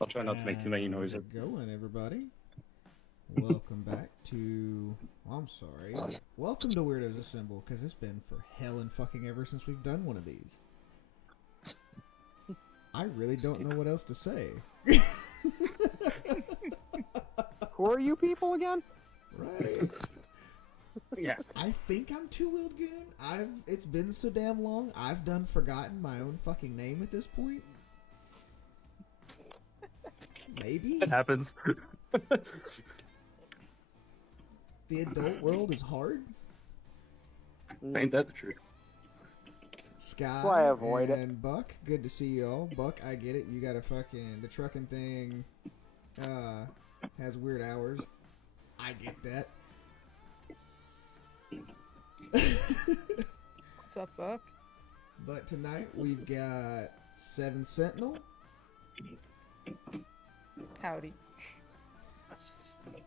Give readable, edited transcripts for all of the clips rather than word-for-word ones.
I'll try not to make too many How's noises. it going, everybody? Welcome back to. Well, I'm sorry. Welcome to Weirdos Assemble, because it's been for hell and fucking ever since we've done one of these. I really don't know what else to say. Who are you people again? Right. Yeah. I think I'm Two Wheeled Goon. It's been so damn long, I've done forgotten my own fucking name at this point. Maybe? It happens. The adult world is hard. Ain't that the truth? Sky why I avoid it. and Buck, good to see you all. Buck, I get it. You got a fucking the trucking thing has weird hours. I get that. What's up, Buck? But tonight we've got Seven Sentinel. Howdy.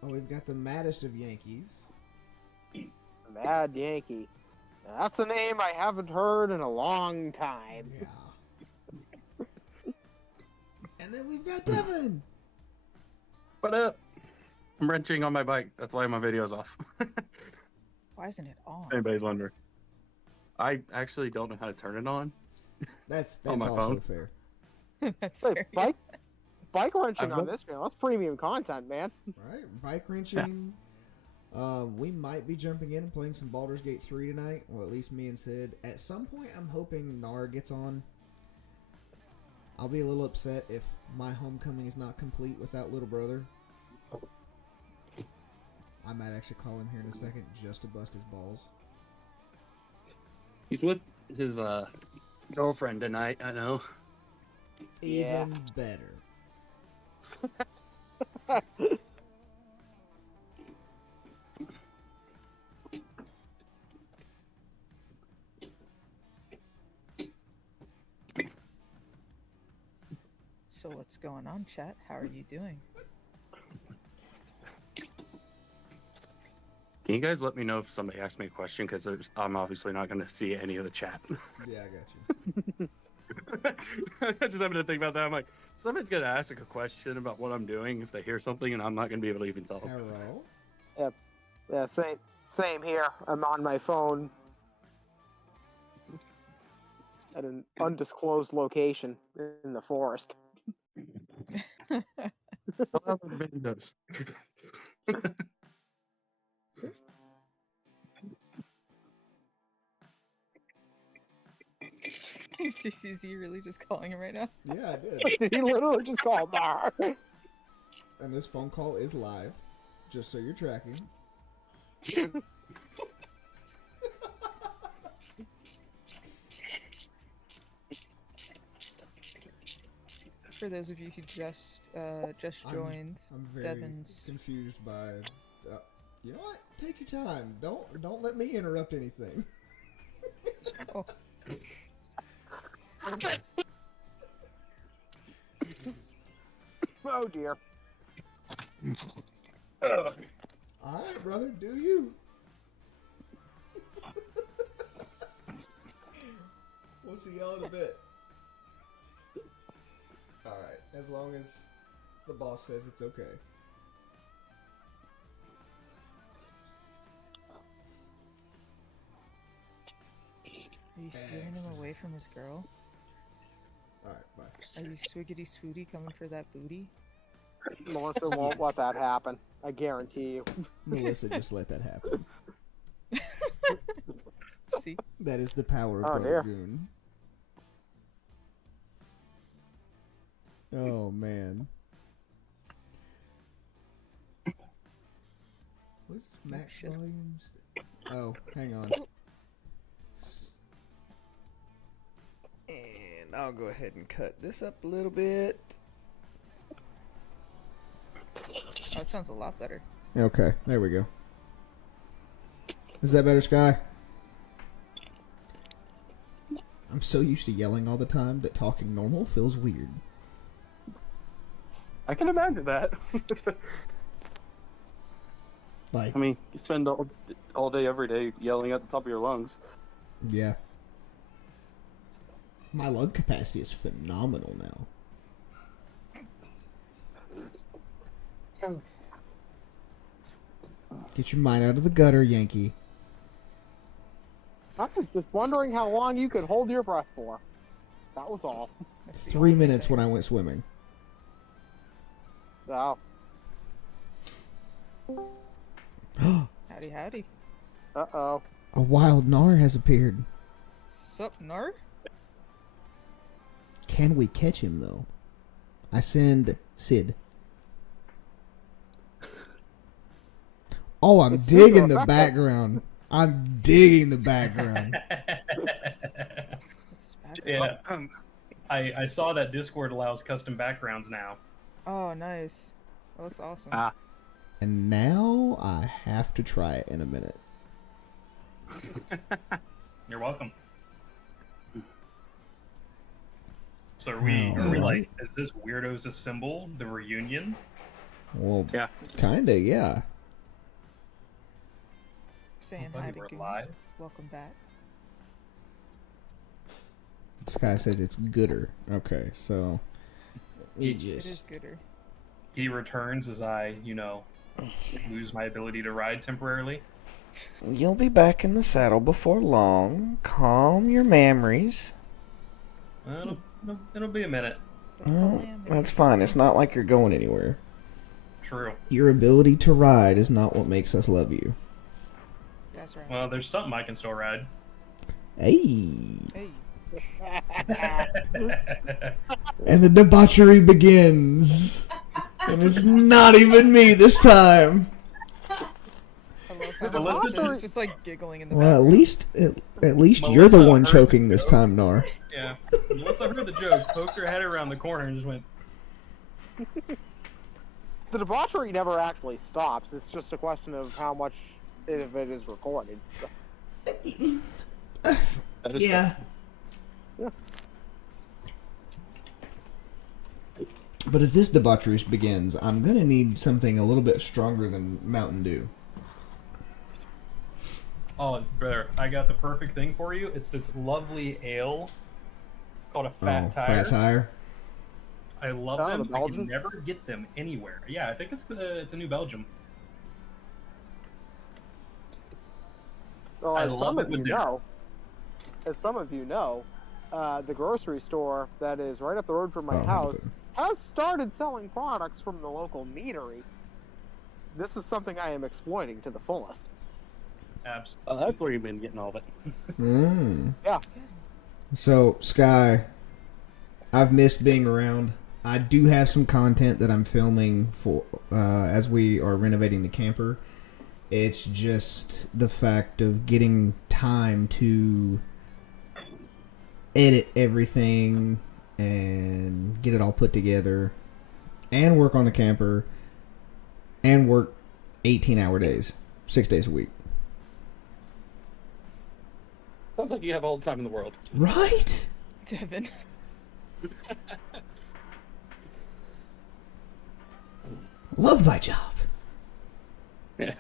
Oh, we've got the maddest of Yankees. Mad Yankee. Now, that's a name I haven't heard in a long time. Yeah. And then we've got Devin. What up? I'm wrenching on my bike. That's why my video's off. Why isn't it on? Anybody's wondering. I actually don't know how to turn it on. That's On my also phone. fair. That's Wait, very bike wrenching I've on got- this channel. That's premium content, man. Right, bike wrenching. We might be jumping in and playing some Baldur's Gate 3 tonight, or at least me and Sid. At some point, I'm hoping Nara gets on. I'll be a little upset if my homecoming is not complete without little brother. I might actually call him here in a second just to bust his balls. He's with his girlfriend tonight, I know. Yeah. Even better. So what's going on, chat? How are you doing? Can you guys let me know if somebody asks me a question? Because I'm obviously not going to see any of the chat. Yeah, I got you. I just having to think about that. I'm like, somebody's going to ask a question about what I'm doing if they hear something, and I'm not going to be able to even tell them. Hello? Yeah, same here. I'm on my phone at an undisclosed location in the forest. I'll have a videos. Is he really just calling him right now? Yeah, I did. He literally just called Bar. And this phone call is live, just so you're tracking. For those of you who just joined, I'm very Devin's. confused by. You know what? Take your time. Don't let me interrupt anything. Oh, Oh dear. All right, brother. Do you? We'll see y'all in a bit. All right. As long as the boss says it's okay. are you stealing him Excellent. away from his girl? All right. Bye. Are you swiggity swooty coming for that booty? Melissa won't let that happen. I guarantee you. Melissa, just let that happen. See? That is the power Oh, of dear. Brother Goon. Oh man. What is this max shit. volumes? Oh, hang on. And I'll go ahead and cut this up a little bit. Oh, it sounds a lot better. Okay, there we go. Is that better, Sky? I'm so used to yelling all the time that talking normal feels weird. I can imagine that. Like, I mean, you spend all day, every day yelling at the top of your lungs. yeah. My lung capacity is phenomenal now. Get your mind out of the gutter, Yankee. I was just wondering how long you could hold your breath for. That was all. That's the 3 only minutes thing. when I went swimming. So, Howdy, howdy. uh-oh. A wild Gnar has appeared. Sup, Nar? Can we catch him, though? I send Sid. Oh, I'm It's digging super the effective. background. I'm digging the background. What's his background? Yeah, Um, I saw that Discord allows custom backgrounds now. Oh, nice. That looks awesome. Ah. And now I have to try it in a minute. You're welcome. So are we like, is this Weirdos Assemble, the reunion? Well, Yeah. kinda, yeah. Saying Buddy, hi to we're Goon. live. Welcome back. This guy says it's gooder. Okay, so you It is just gooder. He returns as I, lose my ability to ride temporarily. You'll be back in the saddle before long. Calm your memories. It'll be a minute. Well, that's fine. It's not like you're going anywhere. True. your ability to ride is not what makes us love you. That's right. Well, there's something I can still ride. Hey. Hey. And the debauchery begins. And it's not even me this time. I love how Melissa Melissa's just like giggling in the Well, background. at least you're the Melissa one heard choking the this joke. time, Nar. Yeah. Melissa heard the joke, poked her head around the corner, and just went, The debauchery never actually stops. It's just a question of how much of it is recorded. that is Yeah. Yeah. But if this debauchery begins, I'm gonna need something a little bit stronger than Mountain Dew. "Oh, brother, I got the perfect thing for you. It's this lovely ale called a Fat Tire. Fat Tire. I love Oh, them. the I Belgian? can never get them anywhere. Yeah, I think it's a New Belgium. So I as love some it of with you dinner. know, the grocery store that is right up the road from my Oh, house has started selling products from the local meadery. This is something I am exploiting to the fullest. Absolutely. that's where you've been getting all of it. Mm. Yeah. So, Sky, I've missed being around. I do have some content that I'm filming for as we are renovating the camper. It's just the fact of getting time to edit everything and get it all put together and work on the camper and work 18-hour days, 6 days a week. Sounds like you have all the time in the world. Right? Devin. Love my job. Yeah.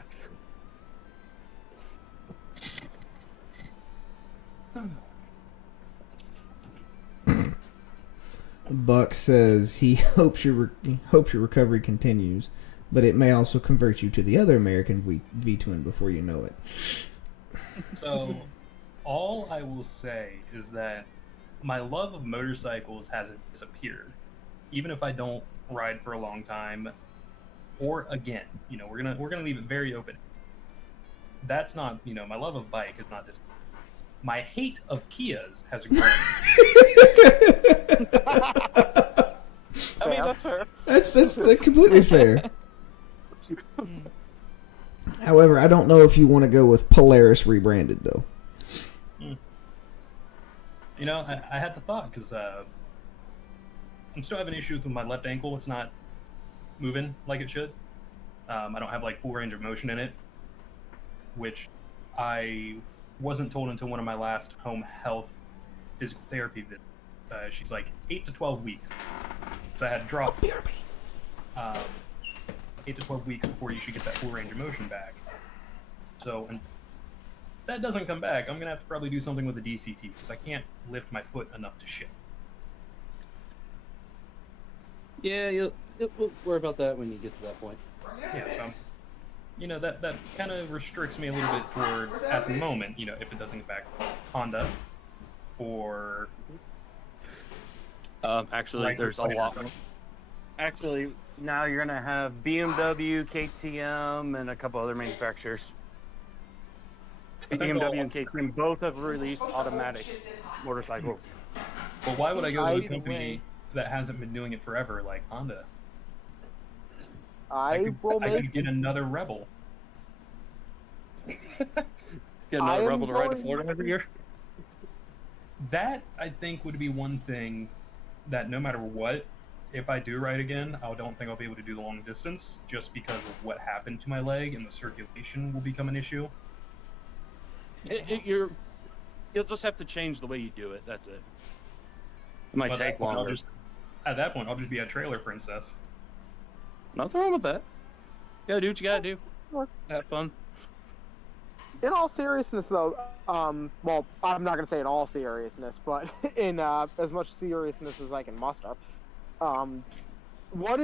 Buck says he hopes your recovery continues, but it may also convert you to the other American V-twin before you know it. So, all I will say is that my love of motorcycles hasn't disappeared, even if I don't ride for a long time. Or again, we're gonna leave it very open. That's not, my love of bike is not this. My hate of Kias has grown. I mean, that's fair. That's completely fair. However, I don't know if you want to go with Polaris rebranded though. I had the thought because I'm still having issues with my left ankle. It's not moving like it should. I don't have like full range of motion in it, which I wasn't told until one of my last home health physical therapy visits. She's like 8 to 12 weeks. So I had dropped 8 to 12 weeks before you should get that full range of motion back. So when that doesn't come back, I'm gonna have to probably do something with the DCT because I can't lift my foot enough to shit. Yeah, we'll worry about that when you get to that point. Yeah, so that kind of restricts me a little bit toward at the moment. If it doesn't get back Honda or Actually, like there's a lot more. Actually, now you're gonna have BMW, KTM, and a couple other manufacturers. BMW and KTM both have released automatic motorcycles. Well, why would I go to a Either company way. that hasn't been doing it forever, like Honda? I will I make. could get another Rebel. Get I another am Rebel to ride to going- Florida every year. That, I think, would be one thing that no matter what, if I do ride again, I don't think I'll be able to do the long distance just because of what happened to my leg and the circulation will become an issue. You'll just have to change the way you do it. That's it. It might But take longer. At that point, I'll just be a trailer princess. Nothing wrong with that. You gotta do what you gotta do. Have fun. In all seriousness, though, well, I'm not gonna say in all seriousness, but in as much seriousness as I can muster, where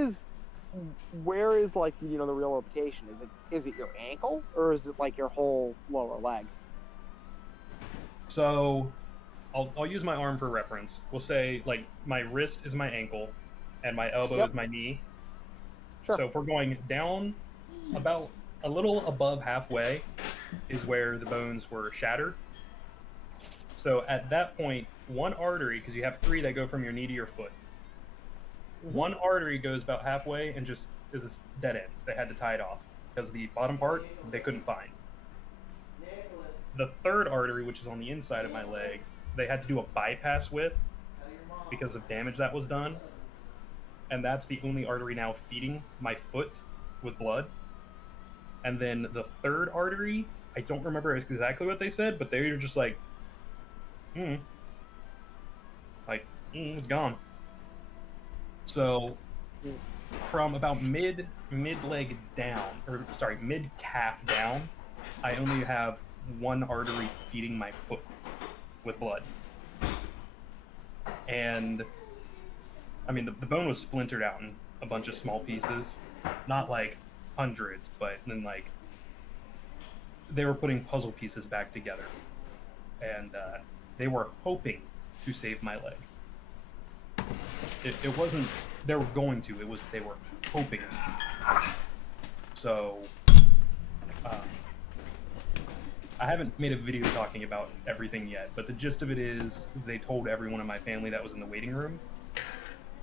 is like the real location? Is it your ankle or is it like your whole lower leg? So, I'll use my arm for reference. We'll say like my wrist is my ankle, and my elbow Yep. is my knee. Sure. So if we're going down about a little above halfway, is where the bones were shattered. So at that point, one artery, because you have 3 that go from your knee to your foot, one artery goes about halfway and just is a dead end. They had to tie it off because the bottom part they couldn't find. The third artery, which is on the inside of my leg, they had to do a bypass with because of damage that was done. And that's the only artery now feeding my foot with blood. And then the third artery, I don't remember exactly what they said, but they were just like, it's gone. So from about mid leg down, or sorry, mid calf down, I only have one artery feeding my foot with blood. And I mean, the bone was splintered out in a bunch of small pieces, not like hundreds, but then like they were putting puzzle pieces back together, and they were hoping to save my leg. It wasn't they were going to, it was they were hoping. So I haven't made a video talking about everything yet, but the gist of it is they told everyone in my family that was in the waiting room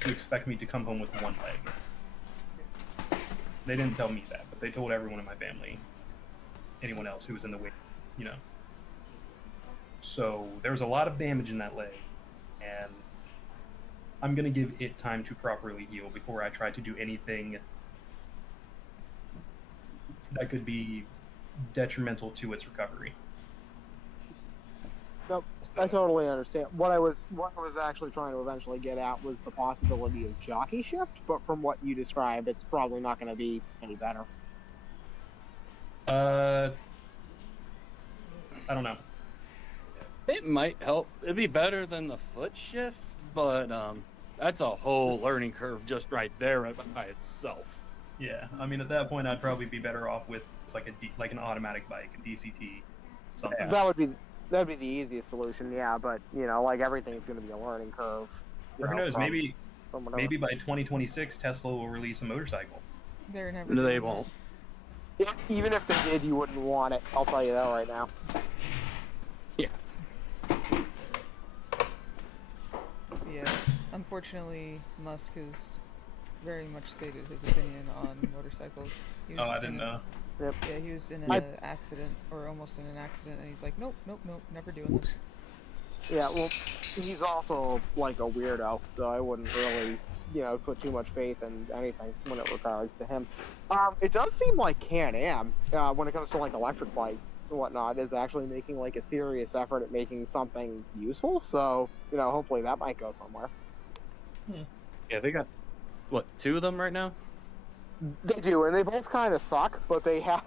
to expect me to come home with one leg. They didn't tell me that, but they told everyone in my family, anyone else who was in the waiting, So there was a lot of damage in that leg, and I'm going to give it time to properly heal before I try to do anything that could be detrimental to its recovery. Nope, I totally understand. What I was actually trying to eventually get at was the possibility of jockey shift, but from what you described, it's probably not going to be any better. I don't know. It might help. It'd be better than the foot shift, but that's a whole learning curve just right there by itself. Yeah, I mean, at that point, I'd probably be better off with like an automatic bike, a DCT, something. That'd be the easiest solution, yeah. But like everything's going to be a learning curve. Or who knows? Maybe whatever. by 2026, Tesla will release a motorcycle. They're never. No, they doing won't. Even if they did, you wouldn't want it. I'll tell you that right now. Yeah. that. Yeah. Unfortunately, Musk has very much stated his opinion on motorcycles. He was Oh, I in didn't know. Yep. Yeah, he was in an accident, or almost in an accident, and he's like, nope, never doing this. Yeah, well, he's also like a weirdo, so I wouldn't really, put too much faith in anything when it regards to him. It does seem like Can-Am, when it comes to like electric bikes and whatnot, is actually making like a serious effort at making something useful. So, hopefully that might go somewhere. Yeah, they got what, 2 of them right now? They do, and they both kind of suck, but they have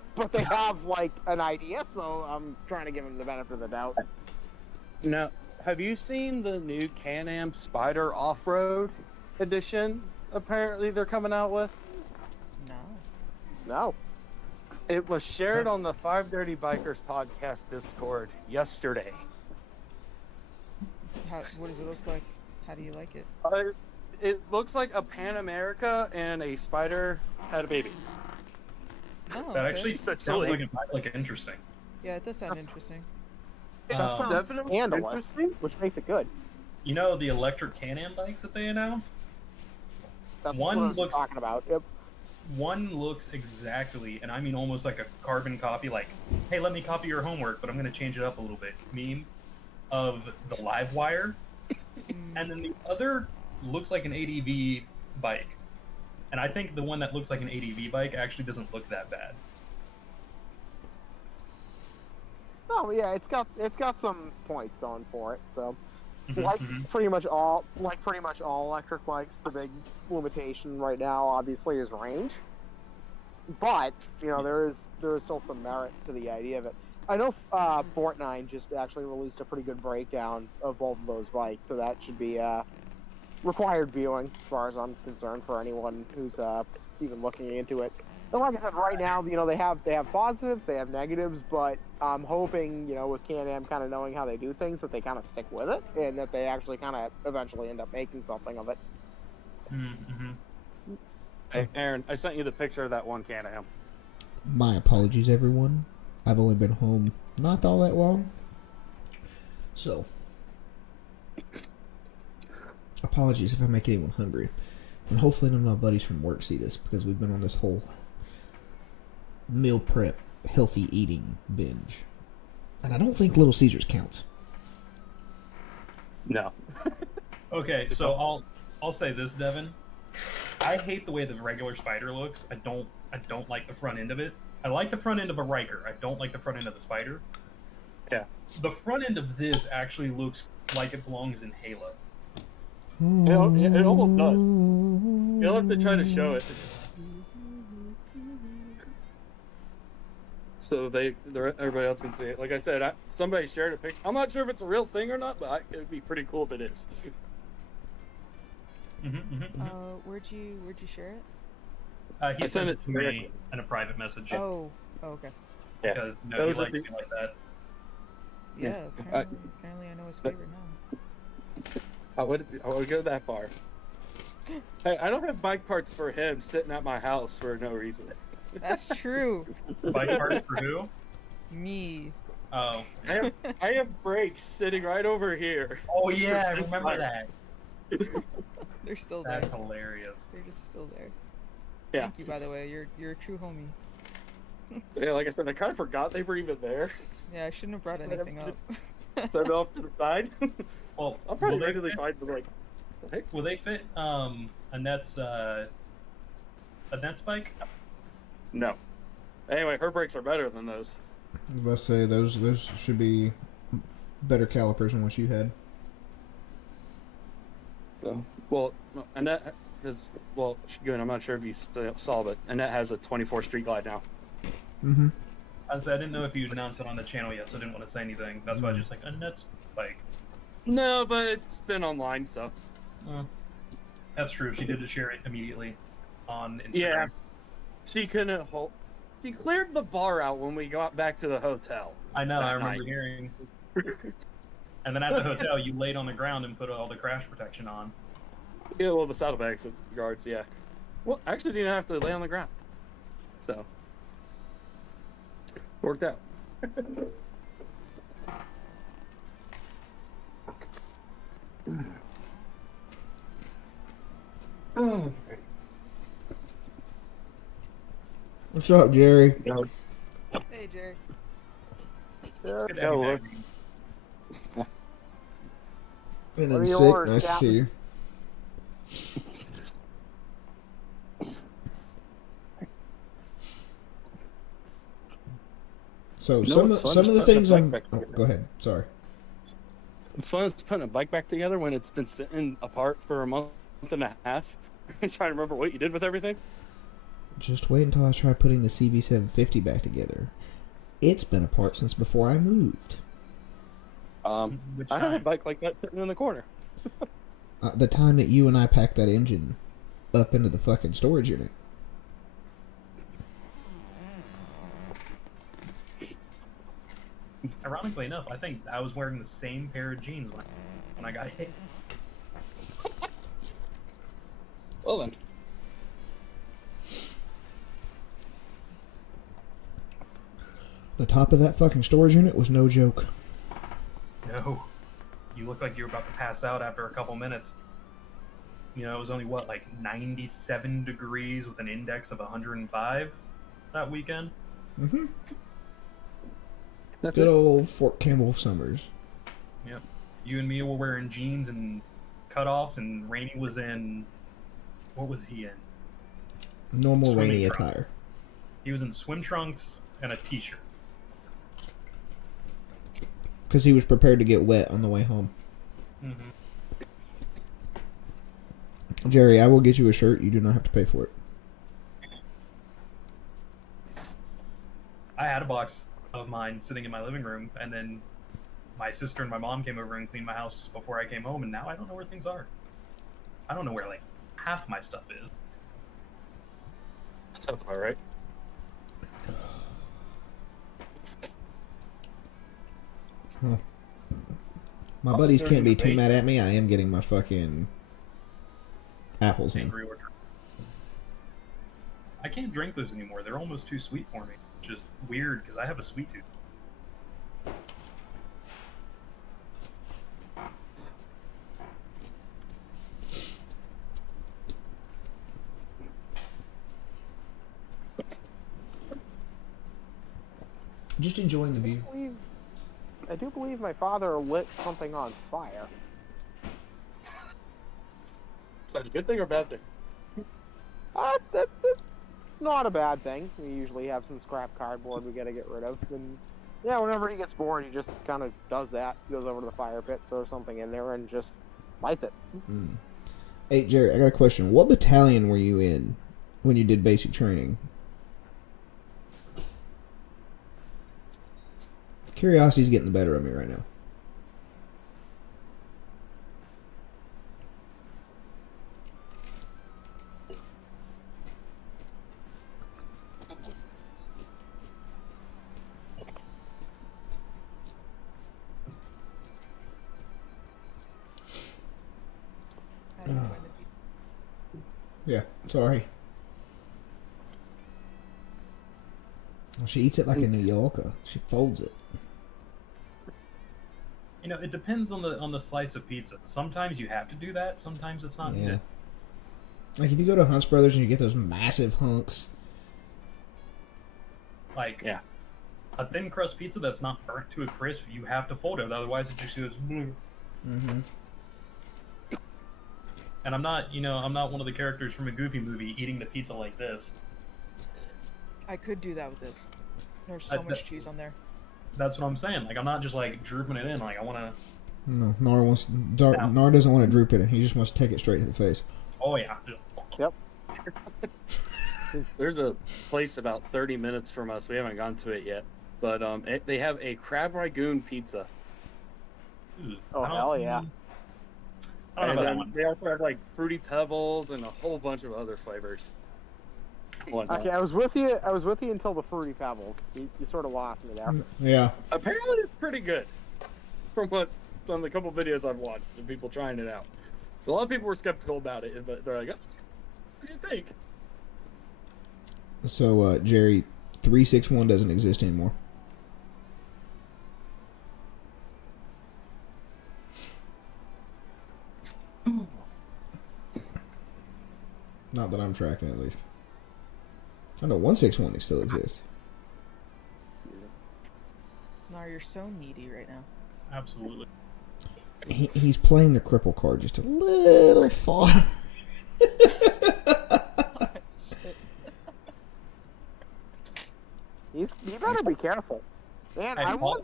like an idea. So I'm trying to give them the benefit of the doubt. Now, have you seen the new Can-Am Spider Off-Road edition? apparently they're coming out with? No. No. It was shared on the Five Dirty Bikers podcast Discord yesterday. What does it look like? How do you like it? It looks like a Pan America and a spider had a baby. Oh, That okay. actually sounds Essentially. like it might look interesting. Yeah, it does sound interesting. It's Um, definitely Scandalous, interesting. which makes it good. You know the electric Can-Am bikes that they announced? That's One what I was looks- talking about. Yep. One looks exactly, and I mean almost like a carbon copy, like, hey, let me copy your homework, but I'm going to change it up a little bit, meme of the live wire. And then the other looks like an ADV bike. And I think the one that looks like an ADV bike actually doesn't look that bad. Oh yeah, it's got some points going for it. So, Mhm, like mhm. pretty much all electric bikes, the big limitation right now obviously is range. But you know there is still some merit to the idea of it. I know Fortnite just actually released a pretty good breakdown of both of those bikes, so that should be required viewing as far as I'm concerned for anyone who's even looking into it. And like I said, right now, you know, they have positives, they have negatives, but I'm hoping, you know, with Can-Am kind of knowing how they do things, that they kind of stick with it, and that they actually kind of eventually end up making something of it. Mm-hmm. Hey, Aaron, I sent you the picture of that one Can-Am. My apologies, everyone. I've only been home not all that long. So, apologies if I make anyone hungry. And hopefully none of my buddies from work see this, because we've been on this whole meal prep, healthy eating binge. And I don't think Little Caesars counts. No. Okay, so I'll say this, Devin. I hate the way the regular Spider looks. I don't like the front end of it. I like the front end of a Riker. I don't like the front end of the Spider. Yeah. The front end of this actually looks like it belongs in Halo. It almost does. You'll have to try to show it. So everybody else can see it. Like I said, somebody shared a picture. I'm not sure if it's a real thing or not, but it would be pretty cool if it is. Where'd you share it? He I sent sent it to me in a private message. Oh, okay. Yeah. Because he Those are likes me like that. Yeah, Yeah, apparently I know his favorite now. I would go that far. Hey, I don't have bike parts for him sitting at my house for no reason. That's true. Bike parts for who? Me. Oh. I have brakes sitting right over here. Oh yeah, I For remember that. They're still there. That's hilarious. They're just still there. Yeah. Thank you, by the way. You're a true homie. Yeah, like I said, I kind of forgot they were even there. Yeah, I shouldn't have brought anything up. Set it off to the side. Well, I'll probably will they regularly fit- find the like. Hey, Will they fit Annette's bike? no. Anyway, her brakes are better than those. I was about to say, those should be better calipers than what you had. So, well, Annette, because good. I'm not sure if you saw, but Annette has a 24 Street Glide now. Mm-hmm. I didn't know if you announced it on the channel yet, so I didn't want to say anything. That's why I just like Annette's bike. No, but it's been online, so. That's true. She did share it immediately on Instagram. Yeah. She couldn't hold. She cleared the bar out when we got back to the hotel. I know. that I remember night. hearing. And then at the hotel, you laid on the ground and put all the crash protection on. Yeah, well, the saddlebags guards, yeah. Well, actually, didn't have to lay on the ground. So. Worked out. What's up, Jerry? Hey, Jerry. It's good to have you back. And What then are sick. yours, Nice to Captain? see you. So You know some what's fun? of the Just putting things a I'm. bike Oh, back go ahead. Sorry. It's fun putting a bike back together when it's been sitting apart for a month and a half. I'm trying to remember what you did with everything. Just wait until I try putting the CV750 back together. It's been apart since before I moved. Which I have a time? bike like that sitting in the corner. The time that you and I packed that engine up into the fucking storage unit. Ironically enough, I think I was wearing the same pair of jeans when I got hit. Well then. The top of that fucking storage unit was no joke. No. You look like you were about to pass out after a couple minutes. You know, it was only, what, like 97 degrees with an index of 105 that weekend? Mm-hmm. That's Good it. old Fort Campbell summers. Yep. You and me were wearing jeans and cutoffs, and Rainey was in... What was he in? Normal Swimming rainy trunks. attire. He was in swim trunks and a t-shirt. Because he was prepared to get wet on the way home. Mm-hmm. Jerry, I will get you a shirt. You do not have to pay for it. I had a box of mine sitting in my living room, and then my sister and my mom came over and cleaned my house before I came home, and now I don't know where things are. I don't know where, like, half my stuff is. That sounds about right. Well, my buddies can't be too mad at me. I am getting my fucking apples in. Angry Orchard. I can't drink those anymore. They're almost too sweet for me, which is weird because I have a sweet tooth. Just enjoying the view. I do believe my father lit something on fire. Is that a good thing or a bad thing? That's not a bad thing. We usually have some scrap cardboard we gotta get rid of. And yeah, whenever he gets bored, he just kind of does that. Goes over to the fire pit, throws something in there, and just lights it. Mm. Hey, Jerry, I got a question. What battalion were you in when you did basic training? Curiosity's getting the better of me right now. I don't know when the Yeah, sorry. Well, she eats it like a New Yorker. She folds it. You know, it depends on the slice of pizza. Sometimes you have to do that. Sometimes it's not Yeah. needed. Like if you go to Hunt's Brothers and you get those massive hunks. Like, Yeah. a thin crust pizza that's not burnt to a crisp, you have to fold it. Otherwise, it just goes. Mm-hmm. And I'm not one of the characters from a Goofy movie eating the pizza like this. I could do that with this. There's so much cheese on there. That's what I'm saying. Like, I'm not just like drooping it in. Like, I want to. No, Nar doesn't want to droop it. He just wants to take it straight to the face. Oh yeah. Yep. There's a place about 30 minutes from us. We haven't gone to it yet, but they have a crab ragoon pizza. Oh, hell yeah. I don't know And about that then one. they also have like fruity pebbles and a whole bunch of other flavors. Okay, I was with you. I was with you until the fruity pebbles. You sort of lost me there. Yeah. Apparently, it's pretty good. From the couple videos I've watched of people trying it out. So a lot of people were skeptical about it, but they're like, "Oh, what do you think?" So, Jerry, 361 doesn't exist anymore. Not that I'm tracking, at least. I know 161 still exists. Nar, you're so needy right now. Absolutely. He's playing the cripple card just a little far. You better be careful. Man, Hey, I Paul.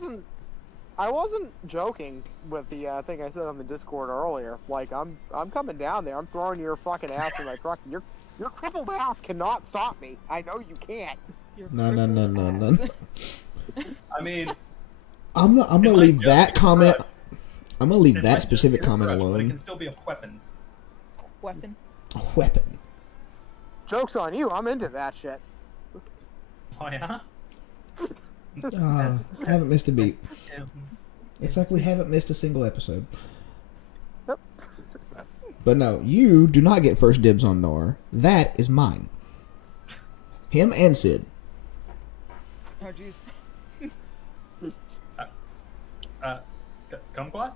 wasn't joking with the thing I said on the Discord earlier. Like, I'm coming down there. I'm throwing your fucking ass in my truck. Your crippled ass cannot stop me. I know you can't. Your No. crippled ass. I mean, I'm gonna It leave might that just be comment. crud. I'm gonna leave it might that just specific be a comment crutch, but it alone. can still be a weapon. Weapon. A weapon. joke's on you. I'm into that shit. Oh yeah. I haven't missed a beat. Yeah. It's like we haven't missed a single episode. Yep. But no, you do not get first dibs on Nor. That is mine. Him and Sid. Oh jeez. Kumquat?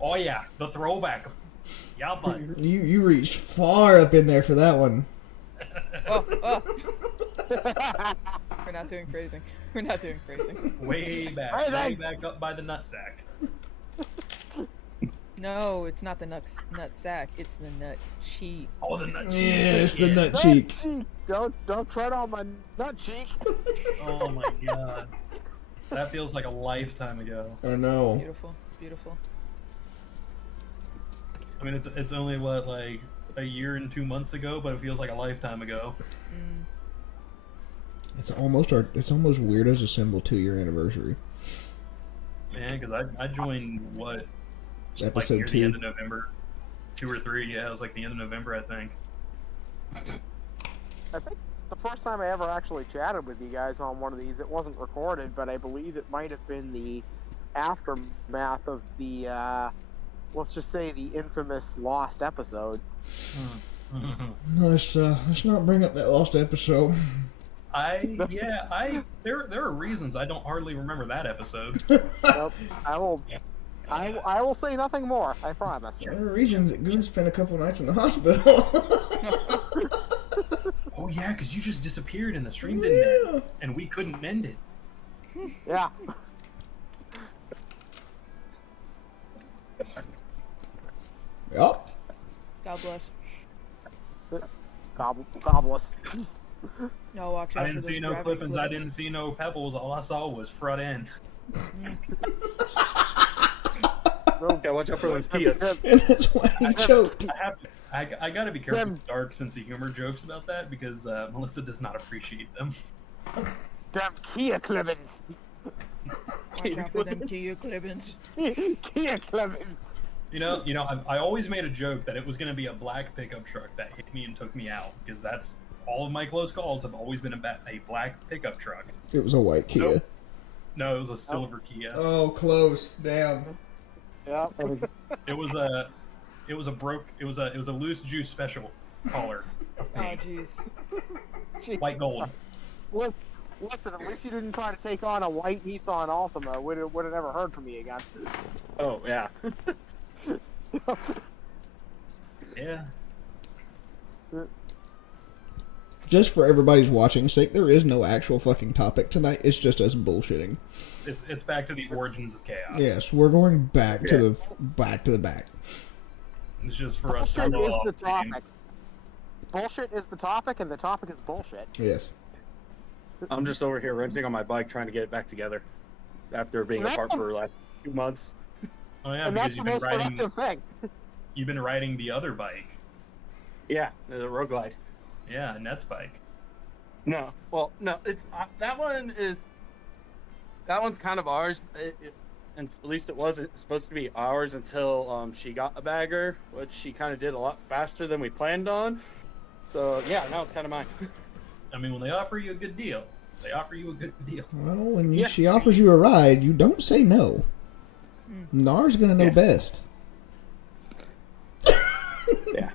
Oh yeah, the throwback. Yeah, bud. You reached far up in there for that one. Oh. We're not doing phrasing. We're not doing phrasing. Way back, Hey, way that- back up by the nutsack. No, it's not the nut sack. It's the nut cheek. Oh, the nut cheek. Yes, the nut Nut cheek. Don't tread on my nut cheek. Oh my god. That feels like a lifetime ago. I know. Beautiful, beautiful. I mean, it's only what, like a year and 2 months ago, but it feels like a lifetime ago. Mm. It's almost Weirdos Assemble 2-year anniversary. Man, because I joined what, like Episode near the 2. end of November, 2 or 3. Yeah, it was like the end of November, I think. I think the first time I ever actually chatted with you guys on one of these, it wasn't recorded, but I believe it might have been the aftermath of the, let's just say the infamous lost episode. Let's not bring up that lost episode. There are reasons I don't hardly remember that episode. Yep, I will say nothing more, I promise. There are reasons that Goon spent a couple nights in the hospital. Oh yeah, because you just disappeared and the stream didn't end, and we couldn't end it. Yeah. Yup. God bless. Goblet. No, watch out I didn't for see those no gravity clippings. I clips. didn't see no pebbles. All I saw was front end. Okay, watch out for those Kias. And that's why he choked. I gotta be careful with dark sense of humor jokes about that because Melissa does not appreciate them. Damn Kia Clemens. Watch out for them Kia clippings. Kia Clemens. You know, I always made a joke that it was gonna be a black pickup truck that hit me and took me out because that's all of my close calls have always been a black pickup truck. It was a white Kia. Nope. No, it was a silver Kia. Oh, close. Damn. Yeah. It was a loose juice special color. Of Oh paint. jeez. White gold. Listen, at least you didn't try to take on a white Nissan Altima. Would have never heard from me again. Oh yeah. Yeah. Just for everybody's watching sake, there is no actual fucking topic tonight. It's just us bullshitting. It's back to the origins of chaos. Yes, we're going back to the back. It's just for us to Bullshit roll is off the steam. topic. Bullshit is the topic, and the topic is bullshit. Yes. I'm just over here renting on my bike, trying to get it back together after being apart for like 2 months. Oh yeah, And that's because the most productive thing. you've been riding the other bike. Yeah, the road glide. Yeah, Net's bike. No, well, no, it's that one's kind of ours. And at least it wasn't supposed to be ours until she got a bagger, which she kind of did a lot faster than we planned on. So yeah, now it's kind of mine. I mean, when they offer you a good deal, they offer you a good deal. Well, when Yeah. she offers you a ride, you don't say no. Nar's gonna know Yeah. best. Yeah.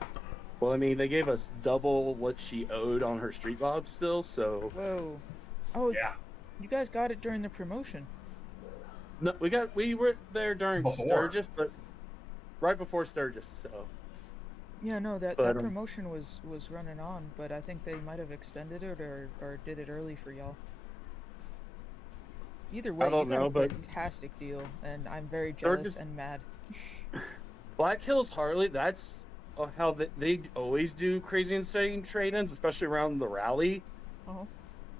Well, I mean, they gave us double what she owed on her street bob still, so Whoa. Oh, Yeah. you guys got it during the promotion. no, we were there during Before. Sturgis, but right before Sturgis. So Yeah, no, that But, promotion was running on, but I think they might have extended it or did it early for y'all. Either way, I don't you got know, a but- fantastic deal, and I'm very jealous Sturgis- and mad. Black Hills Harley, that's how they always do crazy insane trade-ins, especially around the rally, Uh-huh.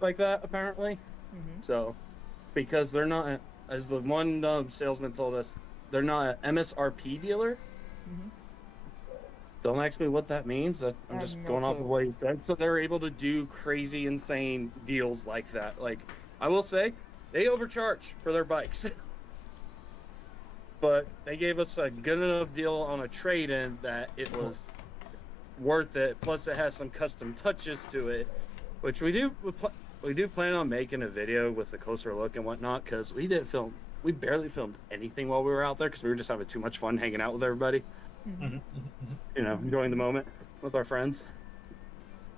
like that apparently. Mm-hmm. So, because they're not, as the one salesman told us, they're not an MSRP dealer. Mm-hmm. Don't ask me what that means. I'm I have just no going off clue. of what he said. So they're able to do crazy, insane deals like that. Like, I will say, they overcharge for their bikes. but they gave us a good enough deal on a trade-in that it was worth it. Plus, it has some custom touches to it, which we do plan on making a video with a closer look and whatnot, because we barely filmed anything while we were out there because we were just having too much fun hanging out with everybody. Enjoying the moment with our friends.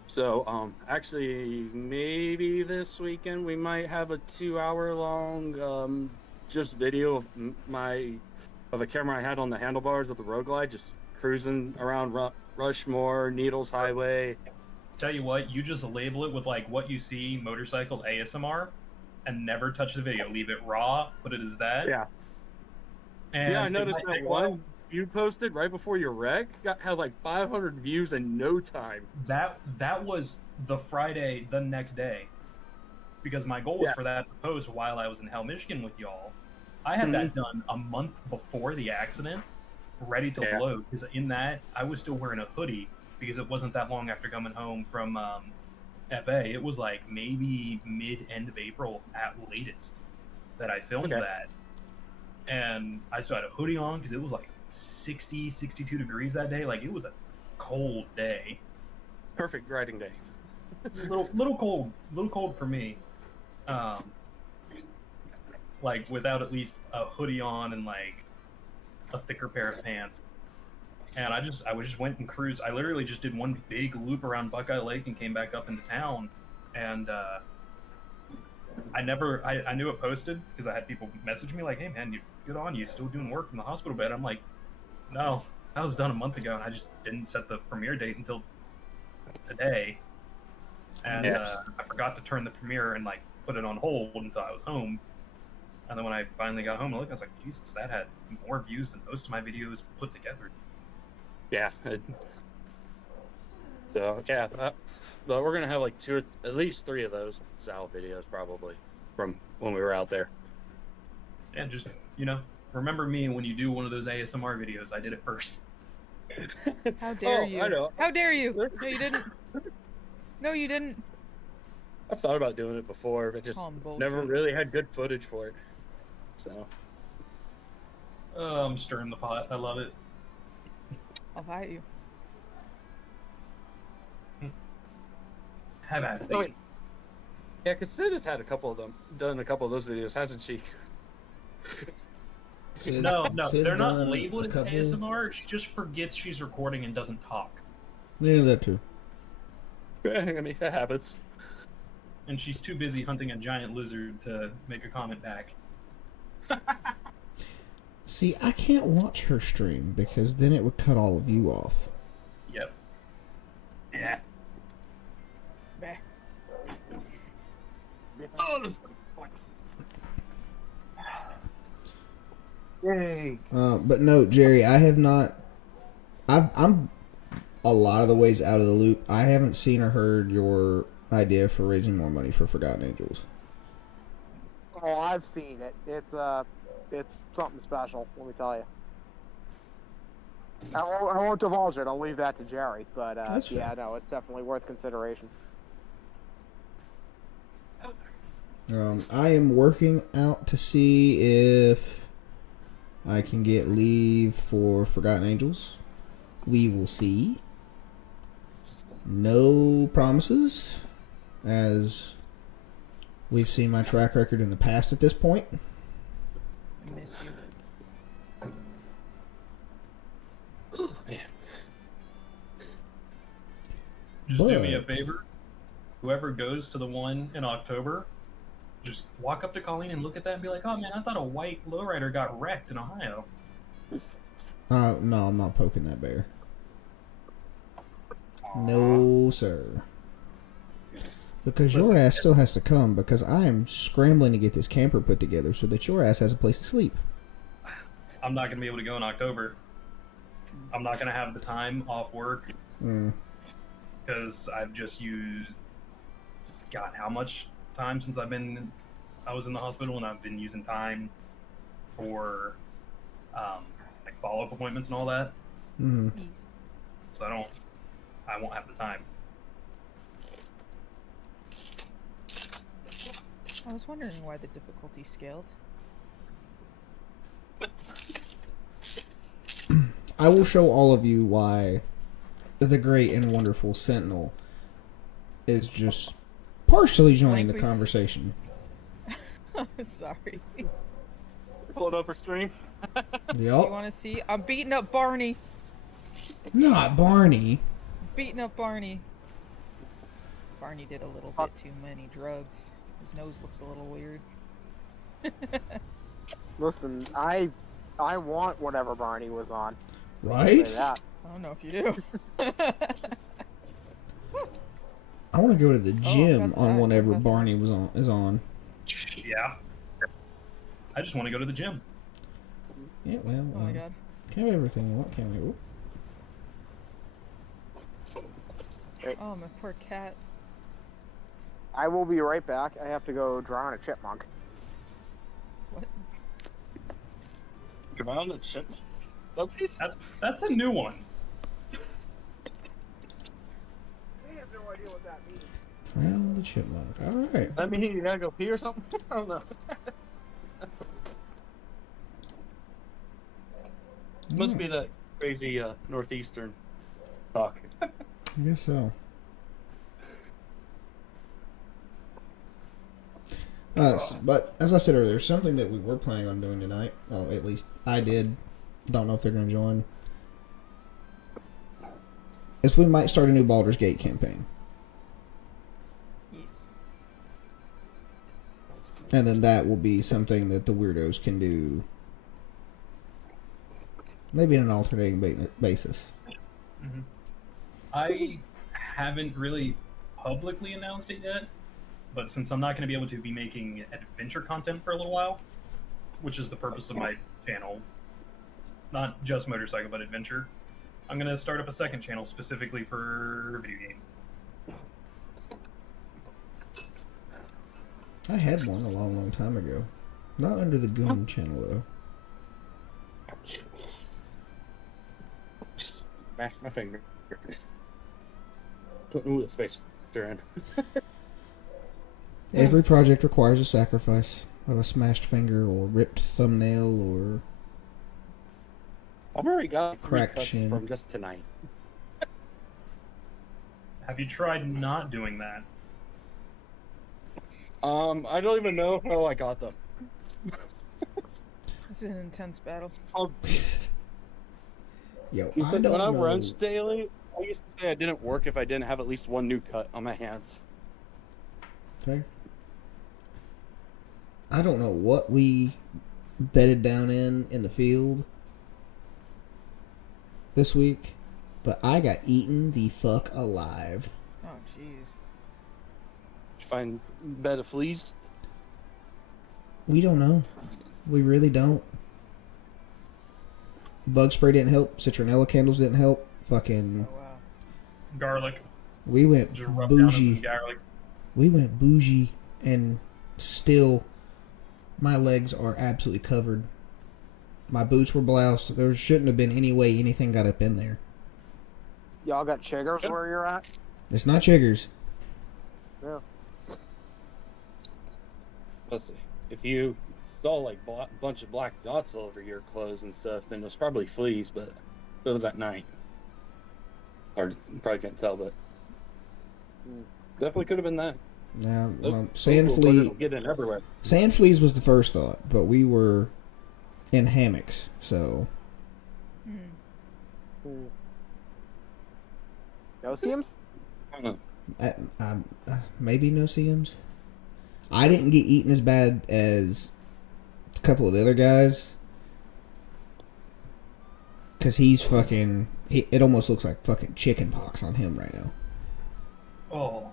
So, actually, maybe this weekend we might have a 2-hour long just video of a camera I had on the handlebars of the road glide, just cruising around Rushmore, Needles Highway. Tell you what, you just label it with like what you see motorcycle ASMR and never touch the video. Leave it raw, put it as that. Yeah. And I noticed that one you posted right before your wreck had like 500 views in no time. That was the Friday the next day, because my goal was for that to post while I was in Hell, Michigan with y'all. I had that done a month before the accident, ready to load, because in that I was still wearing a hoodie because it wasn't that long after coming home from FA. It was like maybe mid-end of April at latest that I filmed that. And I still had a hoodie on because it was like 60, 62 degrees that day. Like, it was a cold day. Perfect riding day. little cold for me. Like, without at least a hoodie on and like a thicker pair of pants. And I just went and cruised. I literally just did one big loop around Buckeye Lake and came back up into town. And I knew it posted because I had people message me like, "Hey man, good on you, still doing work from the hospital bed." I'm like, no, that was done a month ago, and I just didn't set the premiere date until today. And I forgot to turn the premiere and like put it on hold until I was home. And then when I finally got home, I was like, Jesus, that had more views than most of my videos put together. Yeah. But we're gonna have like at least 3 of those style videos probably from when we were out there. And just remember me when you do one of those ASMR videos. I did it first. How dare you? I know. How dare you? No, you didn't. No, you didn't. I've thought about doing it before, but just never really had good footage for it. So. Oh, I'm stirring the pot. I love it. I'll fight you. Have at it. Oh, wait. Yeah, because Sid has had done a couple of those videos, hasn't she? No, they're not labeled as ASMR. She just forgets she's recording and doesn't talk. Yeah, that too. I mean, that happens. And she's too busy hunting a giant lizard to make a comment back. See, I can't watch her stream because then it would cut all of you off. Yep. Yeah. Bah. Oh, this is fun. Yay. But no, Jerry, I have not. I'm a lot of the ways out of the loop. I haven't seen or heard your idea for raising more money for Forgotten Angels. Oh, I've seen it. It's something special, let me tell you. I won't divulge it. I'll leave that to Jerry. But yeah, no, it's definitely worth consideration. I am working out to see if I can get leave for Forgotten Angels. We will see. No promises, as we've seen my track record in the past at this point. I miss you. Oh, man. Just do me a favor. Whoever goes to the one in October, just walk up to Colleen and look at that and be like, "Oh man, I thought a white lowrider got wrecked in Ohio." No, I'm not poking that bear. No, sir. Because your ass still has to come, because I am scrambling to get this camper put together so that your ass has a place to sleep. I'm not going to be able to go in October. I'm not going to have the time off work. Because I've just used... God, how much time since I was in the hospital, and I've been using time for like follow-up appointments and all that. So I won't have the time. I was wondering why the difficulty scaled. I will show all of you why the great and wonderful Sentinel is just partially joining the conversation. Sorry. Pull it up for stream. Yep. You want to see? I'm beating up Barney. Not Barney. Beating up Barney. Barney did a little bit too many drugs. His nose looks a little weird. Listen, I want whatever Barney was on. Right? Say that. I don't know if you do. I want to go to the gym that's on right, whenever that's Barney is on. Yeah. I just want to go to the gym. Yeah, well, Oh my god. can't have everything you want, can we? Ooh. Oh, my poor cat. I will be right back. I have to go draw on a chipmunk. What? Drown the chip. That's a new one. I have no idea what that means. Round the chipmunk. All right. That mean you gotta go pee or something? I don't know. Must be that crazy northeastern talk. I guess so. But as I said earlier, something that we were planning on doing tonight, well, at least I did, don't know if they're going to join, is we might start a new Baldur's Gate campaign. Yes. And then that will be something that the Weirdos can do, maybe on an alternating basis. Mm-hmm. I haven't really publicly announced it yet, but since I'm not going to be able to be making adventure content for a little while, which is the purpose of my channel, not just motorcycle but adventure, I'm going to start up a second channel specifically for video game. I had one a long, long time ago. Not under the Goon channel, though. Smash my finger. Ooh, the space turned. Every project requires a sacrifice of a smashed finger or ripped thumbnail or I've already got 3 cracked cuts shin. from just tonight. Have you tried not doing that? I don't even know how I got them. This is an intense battle. Yo, It's I like don't when I know. run daily, I used to say I didn't work if I didn't have at least one new cut on my hands. Fair. I don't know what we bedded down in the field this week, but I got eaten the fuck alive. Oh, jeez. Did you find bed of fleas? We don't know. We really don't. Bug spray didn't help. Citronella candles didn't help. Fucking. Oh, wow. Garlic. We went Just rub down on some bougie. garlic. We went bougie, and still, my legs are absolutely covered. My boots were bloused. There shouldn't have been any way anything got up in there. Y'all got chiggers where you're at? It's not chiggers. Yeah. Let's see. If you saw like a bunch of black dots all over your clothes and stuff, then it was probably fleas, but it was at night. Or you probably can't tell, but definitely could have been that. Now, Those sand little flea. buggers will get in everywhere. Sand fleas was the first thought, but we were in hammocks, so No seams? I don't know. maybe no CMs. I didn't get eaten as bad as a couple of the other guys, because he's fucking. It almost looks like fucking chicken pox on him right now. Oh.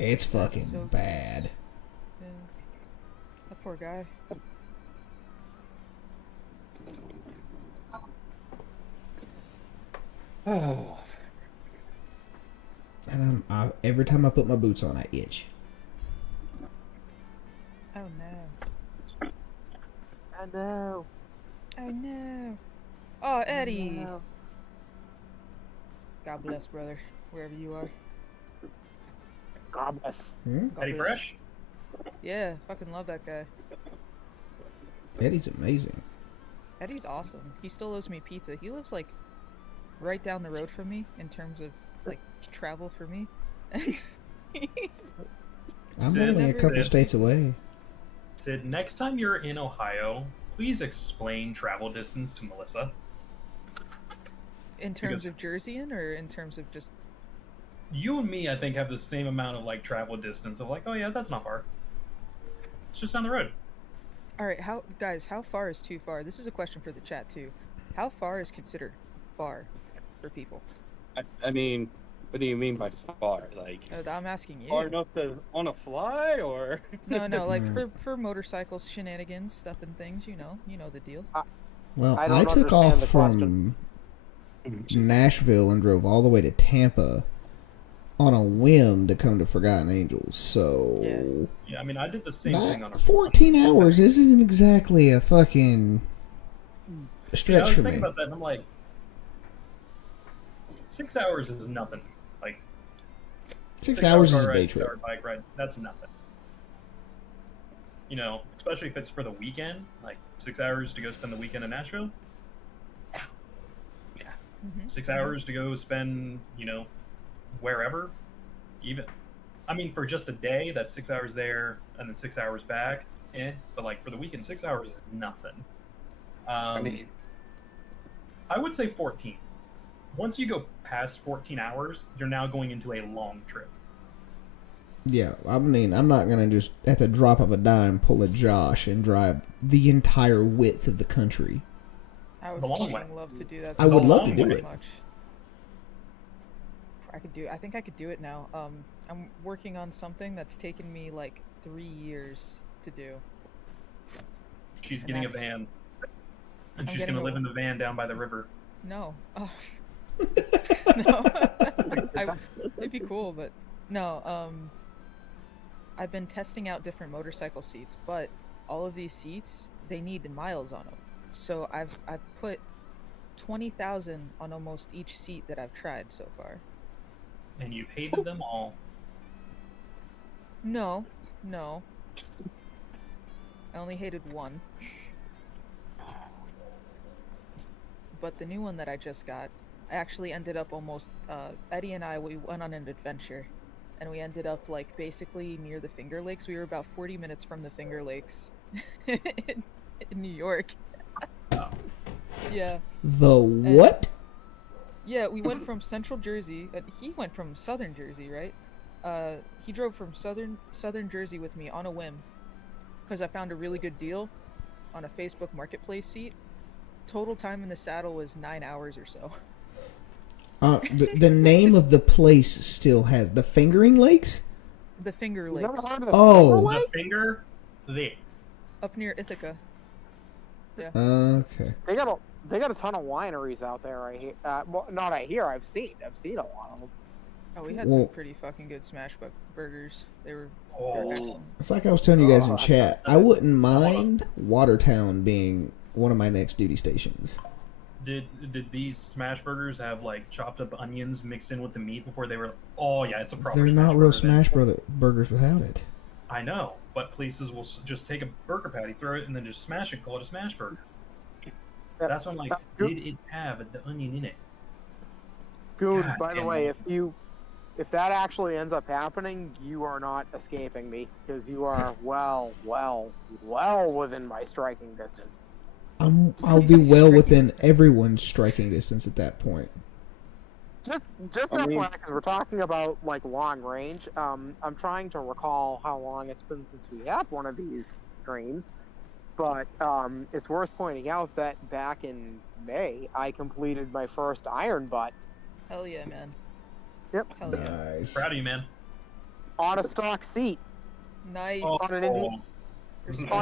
It's fucking so bad. Yeah. That poor guy. Oh. And every time I put my boots on, I itch. Oh no. I know. Oh no. Oh, Eddie. No. God bless, brother, wherever you are. God bless. Hmm? God Eddie bless. Fresh? Yeah, fucking love that guy. Eddie's amazing. Eddie's awesome. He still owes me pizza. He lives like right down the road from me in terms of like travel for me. I'm Sid, only a couple Sid, states away. Sid, next time you're in Ohio, please explain travel distance to Melissa. In terms Because- of Jerseyan or in terms of just You and me, I think, have the same amount of like travel distance of like, oh yeah, that's not far. It's just down the road. all right, how far is too far? This is a question for the chat too. How far is considered far for people? I mean, what do you mean by far? Like I'm asking you. far enough to on a fly, or No, like Mm. for motorcycles, shenanigans, stuff and things. You know the deal. Well, I don't I took understand off the from Nashville and drove all the way to Tampa on a whim to come to Forgotten Angels. So Yeah, I mean, I did the same thing on a 14 hours. This isn't exactly a fucking See, I stretch was for thinking me. about that, and I'm like, 6 hours is nothing. Like 6 hours is car a day ride, 6 trip. hour bike ride. That's nothing. You know, especially if it's for the weekend, like 6 hours to go spend the weekend in Nashville. Mm-hmm. 6 hours to go spend, you know, wherever. Even, I mean, for just a day, that's 6 hours there and then 6 hours back. But like for the weekend, 6 hours is nothing. I mean, I would say 14. Once you go past 14 hours, you're now going into a long trip. Yeah, I mean, I'm not gonna just at the drop of a dime pull a Josh and drive the entire width of the country. I would The long fucking way. love to do that. I would The love to long do way. it. Much. I think I could do it now. I'm working on something that's taken me like 3 years to do. She's And getting a that's- van. And I'm she's getting going to live a- in the van down by the river. No. Oh. No. It'd be cool, but no. I've been testing out different motorcycle seats, but all of these seats they need miles on them. So I've put 20,000 on almost each seat that I've tried so far. And you've hated them all. No. I only hated one. But the new one that I just got, I actually ended up almost. Eddie and I, we went on an adventure, and we ended up like basically near the Finger Lakes. We were about 40 minutes from the Finger Lakes in New York. Oh. Yeah. The what? Yeah, we went from Central Jersey, and he went from Southern Jersey, right? He drove from Southern Jersey with me on a whim, because I found a really good deal on a Facebook Marketplace seat. Total time in the saddle was 9 hours or so. The name of the place still has the Fingering Lakes. The Finger You never Lakes, heard of the Oh. Finger Lake? The finger, there. up near Ithaca. Okay. They got a ton of wineries out there. I hear. Well, not I hear. I've seen a lot of them. Oh, we had Well- some pretty fucking good smash burgers. They were Oh, excellent. It's like I was telling you guys in Oh, chat. I wouldn't mind Watertown being one of my next duty stations. did these smash burgers have like chopped up onions mixed in with the meat before they were? Oh yeah, it's a proper. They're smash not real burger then. Smash Burgers without it. I know, but places will just take a burger patty, throw it, and then just smash it, call it a smash burger. That's what I'm like. That's good. Did it have the onion in it? Dude, God by the damn way, it. if that actually ends up happening, you are not escaping me because you are well within my striking distance. I'll be well within everyone's striking distance at that point. Just I mean- because we're talking about like long range. I'm trying to recall how long it's been since we had one of these streams, but it's worth pointing out that back in May I completed my first iron butt Hell yeah, man. Yep. Hell yeah. Nice. Proud of you, man. on a stock seat Nice. Oh, On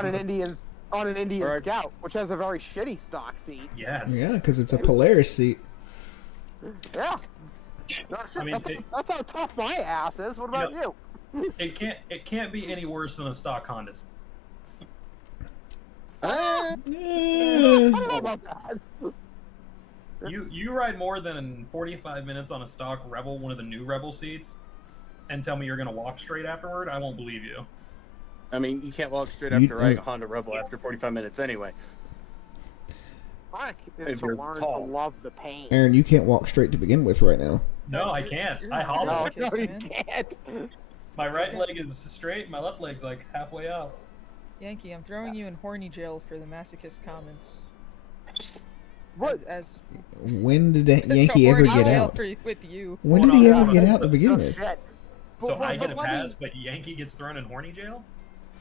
an Indian- on an Indian Right. Scout, which has a very shitty stock seat. yes. Yeah, because it's a Polaris seat. Yeah. No, I mean, that's how tough my ass is. What about you? It can't be any worse than a stock Honda. I don't know Eh, about that. You ride more than 45 minutes on a stock Rebel, one of the new Rebel seats, and tell me you're gonna walk straight afterward? I won't believe you. I mean, you can't walk straight You- after riding a Honda Rebel after 45 minutes anyway. trick If is to you're learn tall. to love the pain. Aaron, you can't walk straight to begin with right now. No, I can't. I No, hobble. no, you man. can't. My right leg is straight, my left leg's like halfway out. Yankee, I'm throwing you in horny jail for the masochist comments. What? As When did it's a Yankee ever horny get jail out? with you. When Hold did he on, ever hold get on. out to begin No with? shit. So But- I get but a let me- pass, but Yankee gets thrown in horny jail?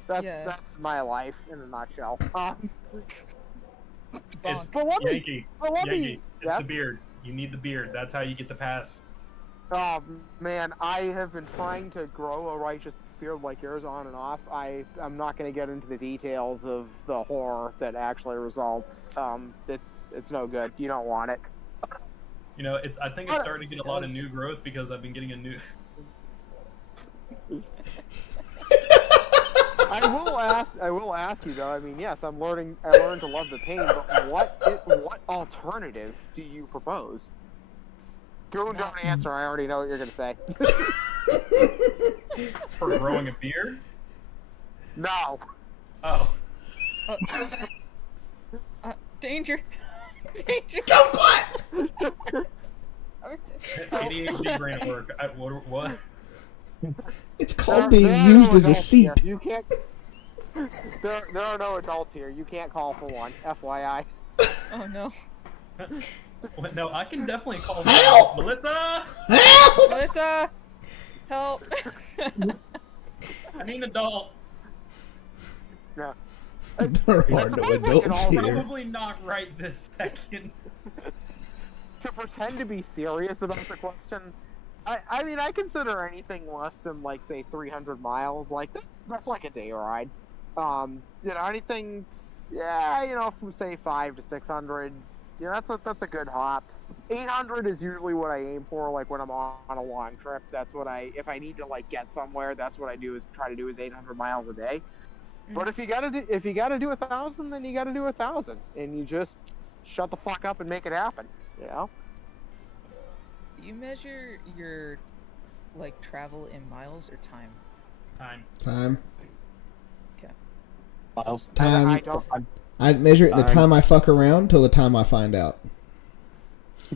Yeah. That's my life in a nutshell. It's But let me- Yankee. but let me- Yankee. It's yeah? the beard. You need the beard. That's how you get the pass. Oh man, I have been trying to grow a righteous beard like yours on and off. I'm not going to get into the details of the horror that actually results. It's no good. You don't want it. You know, I think it's starting to get a lot of new growth because I've been getting a new. I will ask you though. I mean, yes, I learned to love the pain, but what alternative do you propose? Don't answer. I already know what you're going to say. For growing a beard? No. Oh. Danger! Danger! ADHD brain at work. What? It's called being used as a seat. Here. You can't. There are no adults here. You can't call for one. FYI. Oh no. Well, no, I can definitely call Help! Melissa. Help! Melissa! Help! I need an adult. No. There are no adults here. Probably not right this second. To pretend to be serious about the question, I mean, I consider anything less than, like, say, 300 miles, like, that's like a day ride. Anything, from, say, 5 to 600, that's a good hop. 800 is usually what I aim for, like, when I'm on a long trip. That's what if I need to, like, get somewhere, that's what I try to do is 800 miles a day. But if you gotta do 1,000, then you gotta do 1,000, and you just shut the fuck up and make it happen, you know? You measure your, like, travel in miles or time? Time. Miles. I Time. don't. I measure it the time I fuck around till the time I find out.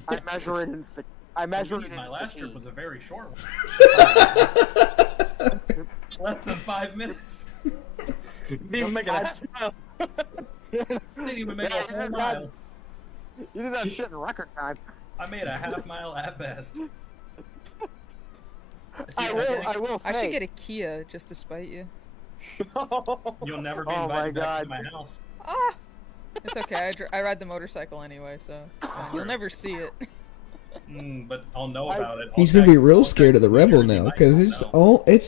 I measure it in. I measure it in. My last trip fatigue. was a very short one. Less than 5 minutes. Didn't even make it a half mile. Didn't even make Yeah, a whole mile. You did that shit in record time. I made a half mile at best. See, I will say. I should get a Kia just to spite you. You'll never be Oh my invited back to God. my house. Ah! It's okay, I ride the motorcycle anyway, so it's fine. You'll never see it. But I'll know about it. He's gonna be real scared of the rebel now, because it's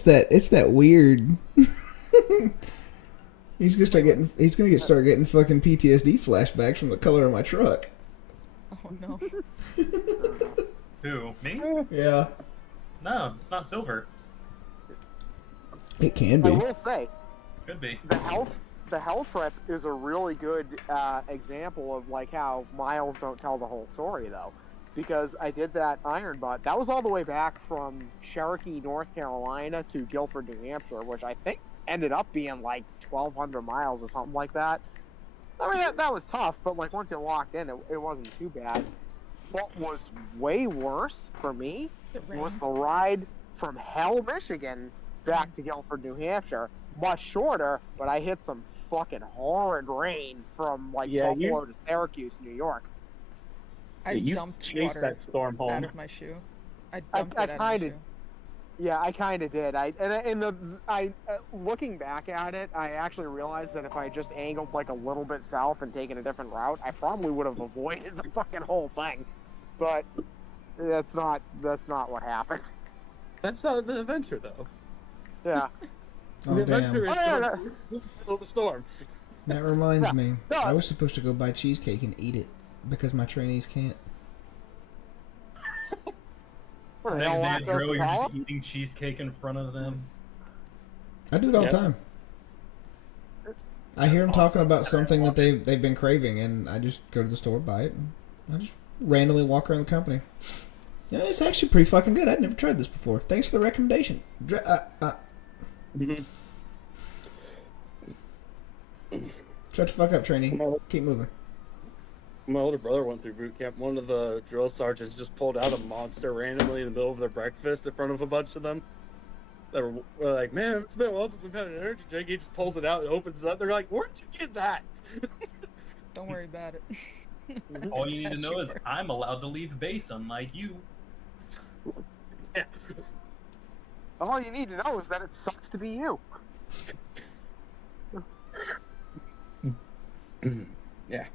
that weird. He's gonna start getting fucking PTSD flashbacks from the color of my truck. Oh no. Who? Me? Yeah, No, it's not silver. it can I be. will say Could be. the health trip is a really good example of like how miles don't tell the whole story though, because I did that iron butt. That was all the way back from Cherokee, North Carolina to Guilford, New Hampshire, which I think ended up being like 1,200 miles or something like that. I mean, that was tough, but like once you locked in, it wasn't too bad. What was way worse for me was the ride from Hell, Michigan back to Guilford, New Hampshire. Much shorter, but I hit some fucking horrid rain from like Buffalo to Syracuse, New York. I You dumped chased water that storm out home. of my shoe. I dumped it out of my kinda- shoe. Yeah, I kind of did. Looking back at it, I actually realized that if I just angled like a little bit south and taken a different route, I probably would have avoided the fucking whole thing. But that's not what happened. That's not the adventure, though. Yeah. Oh the adventure damn! is the storm. That reminds me. No. I was supposed to go buy cheesecake and eat it because my trainees can't. What, Next hell, day at lactose drill, you're just intolerant? eating cheesecake in front of them. I do it all the Yep. time. I hear them talking about something that they've been craving, and I just go to the store, buy it, and I just randomly walk around the company. Yeah, it's actually pretty fucking good. I'd never tried this before. Thanks for the recommendation. Shut the fuck up, trainee. Keep moving. My older brother went through boot camp. One of the drill sergeants just pulled out a monster randomly in the middle of their breakfast in front of a bunch of them. They were like, "Man, it's been a while since we've had an energy drink." He just pulls it out and opens it up. They're like, "Where'd you get that?" Don't worry about it. All you need to Yeah, know is sure. I'm allowed to leave base, unlike you. Yeah. All you need to know is that it sucks to be you. Yeah.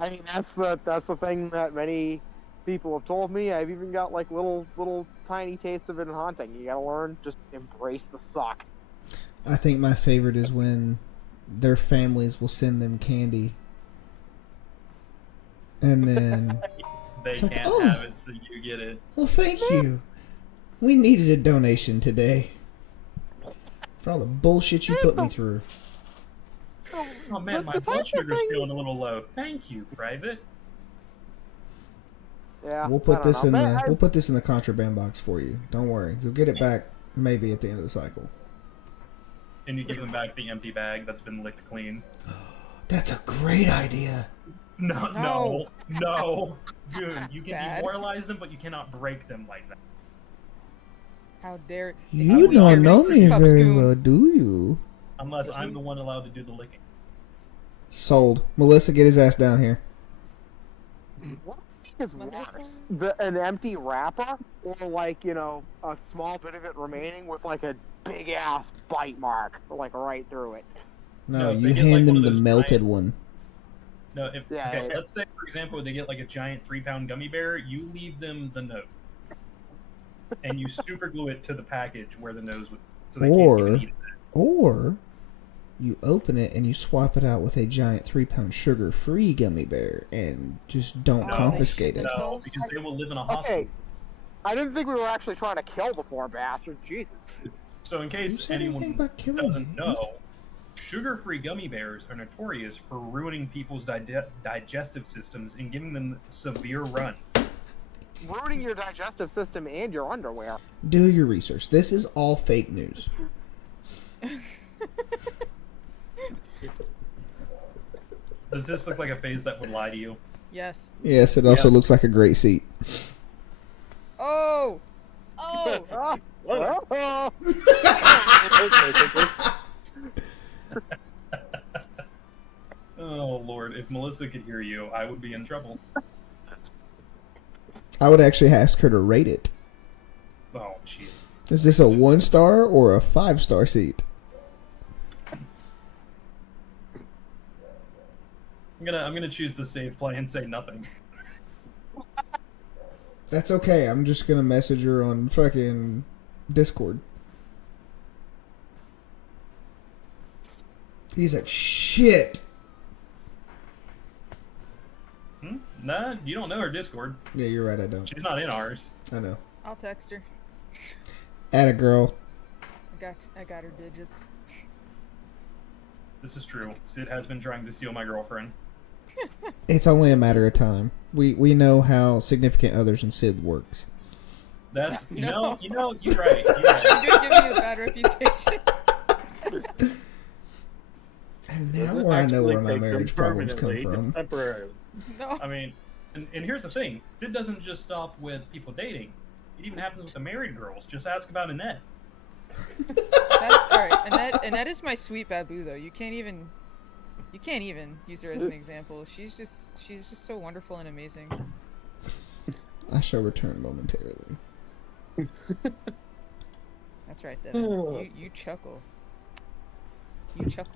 I mean, that's the thing that many people have told me. I've even got like little tiny tastes of it in hunting. You gotta learn, just embrace the suck. I think my favorite is when their families will send them candy, and then They It's like, can't oh. have it, so you get it. well, thank you. We needed a donation today for all the bullshit you put me through. Oh man, my blood sugar's feeling a little low. Thank you, Private. Yeah, We'll put I don't this know. in Man, the we'll put this in the contraband box for you. Don't worry, you'll get it back maybe at the end of the cycle. And you give them back the empty bag that's been licked clean. That's a great idea. No. Goon, you can Bad. demoralize them, but you cannot break them like that. How dare You we don't get know racist me pups, very Goon. well, do you? Unless I'm the one allowed to do the licking. Sold. Melissa, get his ass down here. what is worse, Melissa? an empty wrapper, or like a small bit of it remaining with like a big ass bite mark, like right through it. No, No, you they get, like, hand one them of the those melted giant- one. No, if Yeah, okay, yeah. let's say for example they get like a giant 3-pound gummy bear, you leave them the note, and you super glue it to the package where the nose would, so they can't even eat it. Or you open it and you swap it out with a giant 3-pound sugar-free gummy bear and just don't No. confiscate it. No. No, themselves? because they will live in a hospital. Okay, I didn't think we were actually trying to kill the poor bastards. Jesus. So in Who case said anything anyone about killing doesn't me? know, sugar-free gummy bears are notorious for ruining people's digestive systems and giving them severe run. Ruining your digestive system and your underwear. Do your research. This is all fake news. Does this look like a face that would lie to you? Yes. Yes, it also Yes. looks like a great seat. Oh! Oh! Ah, What? ah, Oh lord, if Melissa could hear you, I would be in trouble. I would actually ask her to rate it. Oh shit. Is this a 1-star or a 5-star seat? I'm gonna choose the safe play and say nothing. That's okay. I'm just gonna message her on fucking Discord. He's like, shit. Nah, you don't know her Discord. Yeah, you're right. I don't. She's not in ours. I know. I'll text her. Atta girl. I got her digits. This is true. Sid has been trying to steal my girlfriend. It's only a matter of time. We know how significant others in Sid works. That's No. you're right. You're right. You're giving me a bad reputation. And now Doesn't where I know actually where my take them marriage problems come permanently, from. just temporarily. No. I mean, and here's the thing: Sid doesn't just stop with people dating. It even happens with the married girls. Just ask about Annette. That's alright. And that is my sweet babu though. You can't even use her as an example. She's just so wonderful and amazing. I shall return momentarily. That's right, Devin. You chuckle. You chuckle.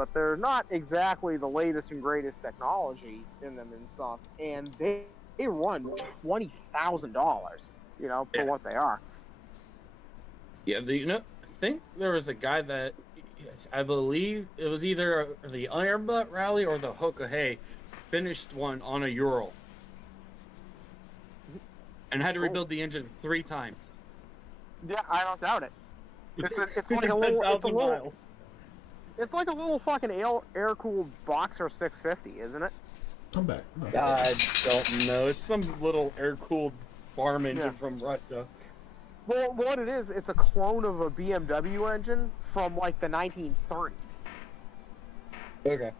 but they're not exactly the latest and greatest technology in them and stuff. And they run $20,000, you know, for what they are. Yeah, I think there was a guy that I believe it was either the Iron Butt Rally or the Hoka Hay finished one on a Ural and had to rebuild the engine 3 times. Yeah, I don't doubt it. It's like a 10,000 miles. It's like a little fucking air-cooled Boxer 650, isn't it? I'm back. I don't know. It's some little air-cooled farm engine from Russia. Well, what it is, it's a clone of a BMW engine from like the 1930s. Okay.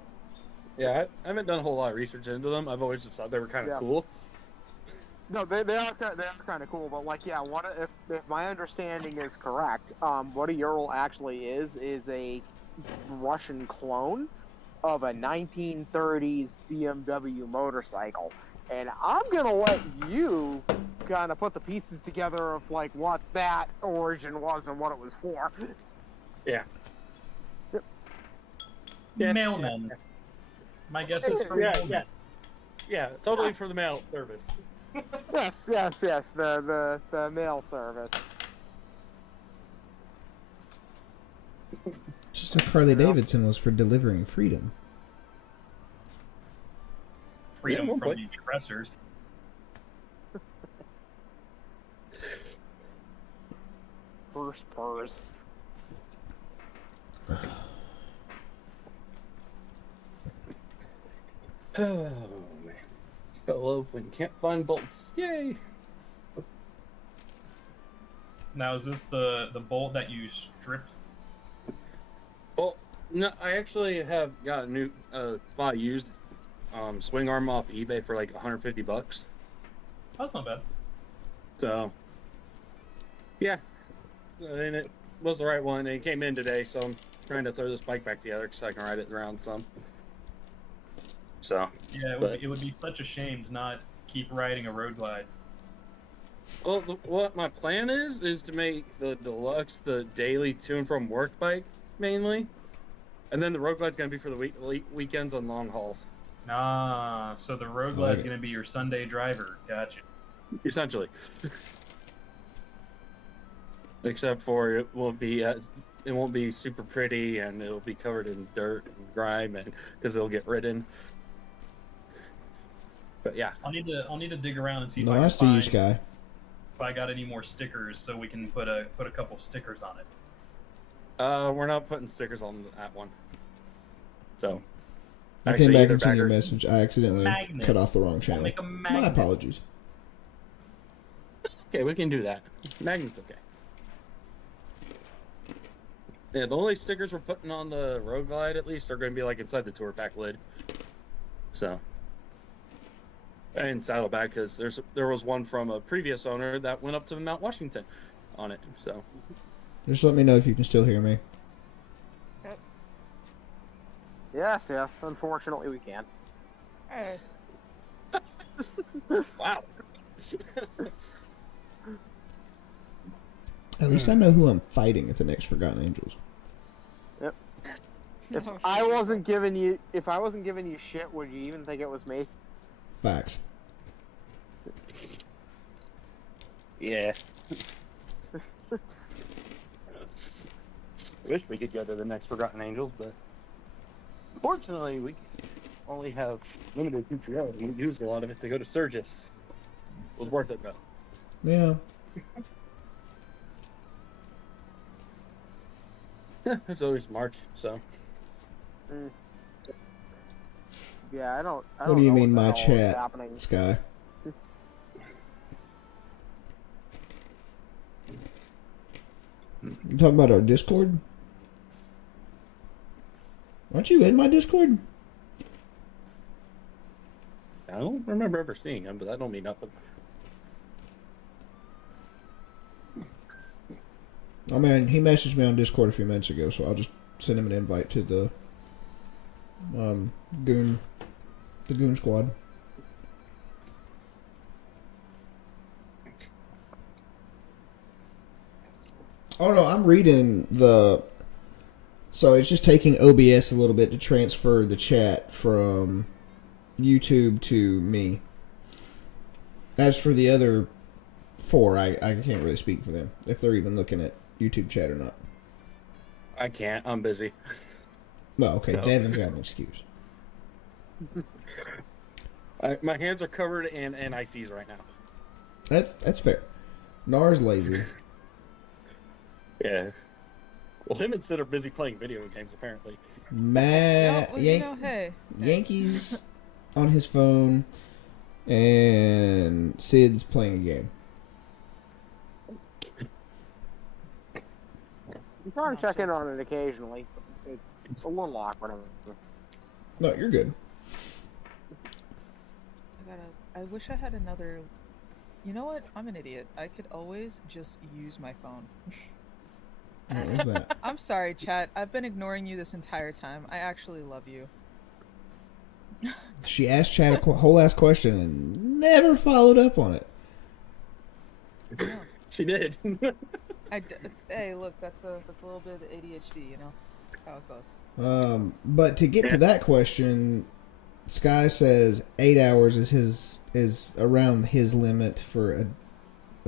Yeah, I haven't done a whole lot of research into them. I've always just thought they were kind of cool. No, they are kind of cool, but like, yeah, if my understanding is correct, what a Ural actually is a Russian clone of a 1930s BMW motorcycle, and I'm gonna let you kind of put the pieces together of like what that origin was and what it was for. Yeah. Mailmen. My guess is for mailmen. Yeah, totally for the mail service. Yes, the mail service. Just a Harley Davidson was for delivering freedom. Freedom Yeah, from but- the oppressors. First purrs. Oh, man. Gotta love when you can't find bolts. Yay! Now, is this the bolt that you stripped? Well, no, I actually have got a new, bought a used swing arm off eBay for like $150. That's not bad. So, yeah, and it was the right one. And it came in today, so I'm trying to throw this bike back together so I can ride it around some. So, Yeah, it would be such a shame to not keep riding a road glide. well, what my plan is to make the deluxe the daily to and from work bike mainly, and then the road glide's gonna be for the weekends on long hauls. Ah, so the road I glide's like it. going to be your Sunday driver. Gotcha. Essentially. Except for it won't be super pretty, and it'll be covered in dirt and grime, and because it'll get ridden. But yeah, I'll need to dig around and see if No, I can that's the find used guy. if I got any more stickers so we can put a couple stickers on it. we're not putting stickers on that one. So I actually, came back either and seen your bagger- message. I accidentally Magnet. cut off the wrong I'll channel. make a My magnet. apologies. Okay, we can do that. Magnet's okay. Yeah, the only stickers we're putting on the Road Glide, at least, are going to be like inside the tour pack lid. So, and saddlebag, because there was one from a previous owner that went up to Mount Washington on it. So, Just let me know if you can still hear me. Yes, unfortunately we can. Alright. wow. At least I know who I'm fighting at the next Forgotten Angels. If Oh, I shit. wasn't giving you shit, would you even think it was me? Facts. Yeah. Wish we could go to the next Forgotten Angels, but fortunately we only have limited PTO, and we used a lot of it to go to Sturgis. It was worth it though. Yeah. It's always March, so. Yeah, I don't. What do you know mean, the my hell is chat? happening. Sky. You talking about our Discord? Aren't you in my Discord? I don't remember ever seeing him, but that don't mean nothing. I mean, he messaged me on Discord a few minutes ago, so I'll just send him an invite to the Goon Squad. Oh no, I'm reading the So it's just taking OBS a little bit to transfer the chat from YouTube to me. As for the other 4, I can't really speak for them, if they're even looking at YouTube chat or not. I can't. I'm busy. Well, okay, So. Devin's got an excuse. My hands are covered in ICs right now. That's fair. Nar's lazy. Yeah. Well, him and Sid are busy playing video games, apparently. Matt, Hey. Yankees on his phone, and Sid's playing a game. I'm trying to check in on it occasionally. It's a little awkward. No, you're good. I wish I had another. You know what? I'm an idiot. I could always just use my phone. What was that? I'm sorry, chat. I've been ignoring you this entire time. I actually love you. She asked Chad a whole ass question and never followed up on it. She did. Hey, look, that's a little bit of ADHD, you know? That's how it goes. But to get to that question, Sky says 8 hours is around his limit for a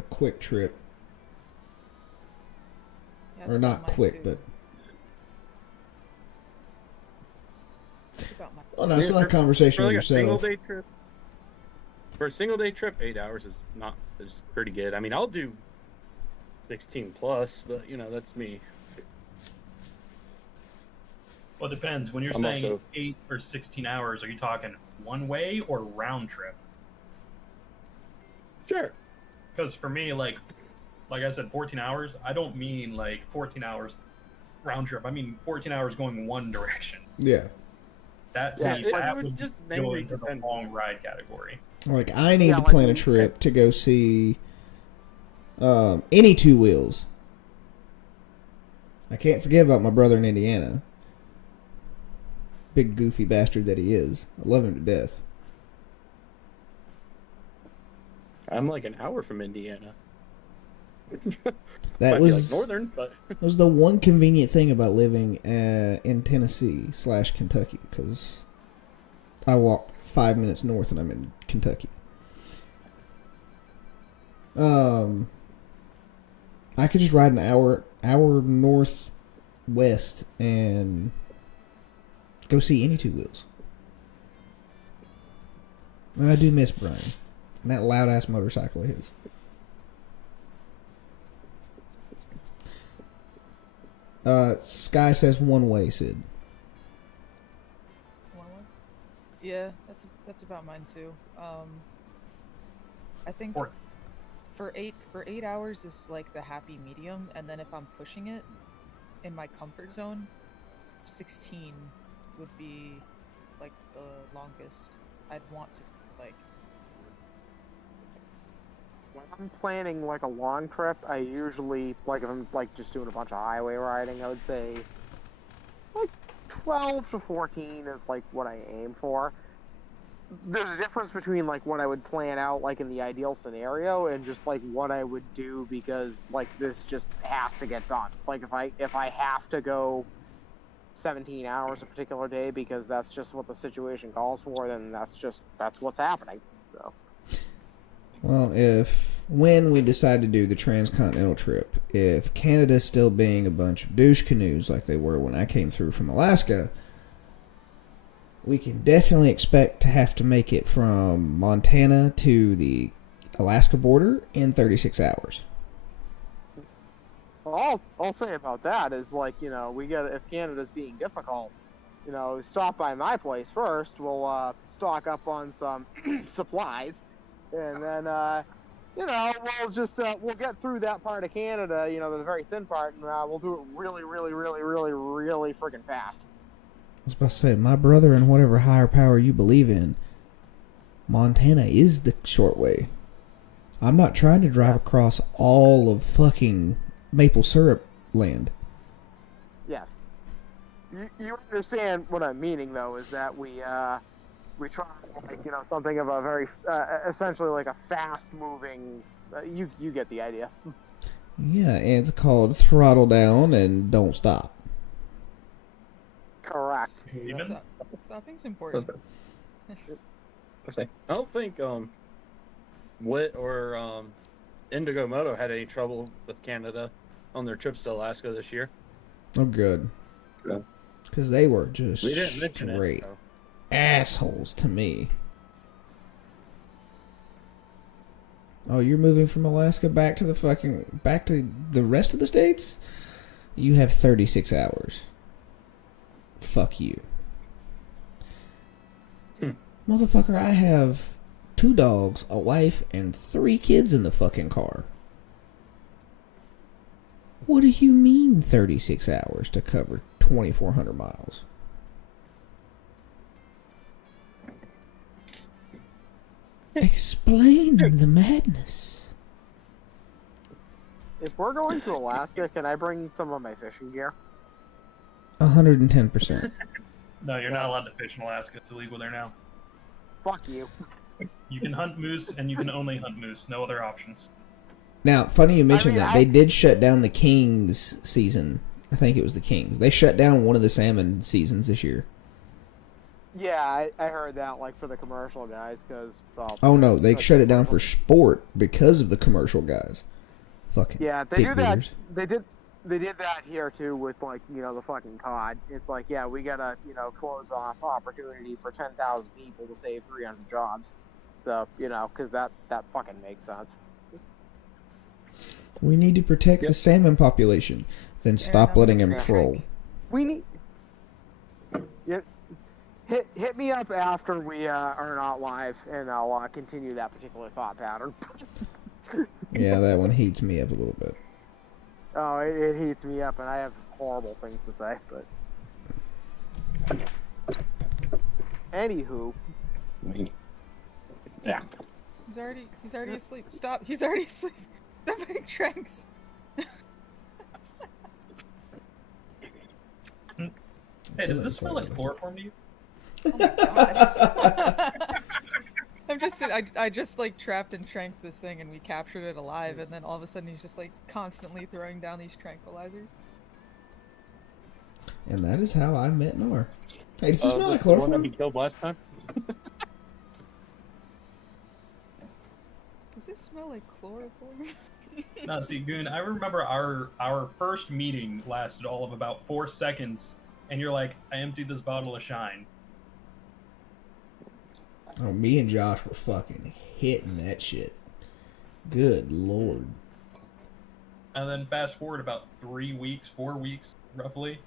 quick trip. Yeah, that's Or about not mine, quick, too. but That's about my. well, no, it's not a conversation For with like a single yourself. day trip. For a single day trip, 8 hours is pretty good. I mean, I'll do 16 plus, but you know that's me. Well, it depends. When you're I'm saying also- 8 or 16 hours, are you talking one way or round trip? Sure. Because for me, like I said, 14 hours. I don't mean like 14 hours round trip. I mean 14 hours going one direction. Yeah. That to Yeah, me, it that would would just go mainly into the depend. long ride category. Like, I need Yeah, to like plan a we- trip to go see any two wheels. I can't forget about my brother in Indiana. Big goofy bastard that he is. I love him to death. I'm like an hour from Indiana. That Might was be like northern, but that was the one convenient thing about living in Tennessee / Kentucky, because I walk 5 minutes north and I'm in Kentucky. I could just ride an hour northwest and go see any two wheels. And I do miss Brian and that loud ass motorcycle of his. Sky says one way, Sid. One way? Yeah, that's about mine too. I think Or- for 8 hours is like the happy medium, and then if I'm pushing it in my comfort zone, 16 would be like the longest I'd want to like. When I'm planning like a long trip, I usually, like if I'm like just doing a bunch of highway riding, I would say like 12 to 14 is like what I aim for. There's a difference between like what I would plan out like in the ideal scenario and just like what I would do because like this just has to get done. Like if I have to go 17 hours a particular day because that's just what the situation calls for, then that's what's happening. So. Well, when we decide to do the transcontinental trip, if Canada's still being a bunch of douche canoes like they were when I came through from Alaska, we can definitely expect to have to make it from Montana to the Alaska border in 36 hours. Well, I'll say about that is like, you know, if Canada's being difficult, you know, stop by my place first. We'll stock up on some supplies, and then you know, we'll get through that part of Canada, you know, the very thin part, and we'll do it really, really, really, really, really freaking fast. I was about to say, my brother and whatever higher power you believe in, Montana is the short way. I'm not trying to drive across all of fucking maple syrup land. Yes. You understand what I'm meaning, though, is that we try, like, you know, something of a very, essentially like a fast-moving, you get the idea. Yeah, and it's called throttle down and don't stop. Correct. Even? Stopping's important. I don't think Wit or Indigo Moto had any trouble with Canada on their trips to Alaska this year. Oh, good. Good. Because they were just We didn't mention straight it. So. assholes to me. Oh, you're moving from Alaska back to the rest of the states? You have 36 hours. Fuck you. Motherfucker, I have 2 dogs, a wife, and 3 kids in the fucking car. What do you mean 36 hours to cover 2,400 miles? Explain the madness. If we're going to Alaska, can I bring some of my fishing gear? 110%. No, you're not allowed to fish in Alaska. It's illegal there now. Fuck you. You can hunt moose, and you can only hunt moose. No other options. Now, funny you mentioned that. I- They did shut down the Kings season. I think it was the Kings. They shut down one of the salmon seasons this year. Yeah, I heard that, like, for the commercial guys, because... Oh, no. They shut it down for sport because of the commercial guys. Fucking Yeah, they dick do that. beaters. They did that here, too, with, like, the fucking cod. It's like, yeah, we gotta, close off opportunity for 10,000 people to save 300 jobs. So, because that fucking makes sense. We need to protect the salmon population. Then stop letting them troll. We need... Hit me up after we are not live, and I'll continue that particular thought pattern. Yeah, that one heats me up a little bit. Oh, it heats me up, and I have horrible things to say, but... Anywho. Yeah. He's already asleep. Stop. He's already asleep. Stop putting tranks. Hey, does this smell like chloroform to you? Oh my god. I just like trapped and tranked this thing and we captured it alive and then all of a sudden he's just like constantly throwing down these tranquilizers. And that is how I met Nor. Hey, does this smell like This is the one that chloroform? he killed last time? Does this smell like chloroform? No, see, Goon, I remember our first meeting lasted all of about 4 seconds, and you're like, I emptied this bottle of Shine. Oh, me and Josh were fucking hitting that shit. Good lord. And then fast forward about 3 weeks, 4 weeks, roughly.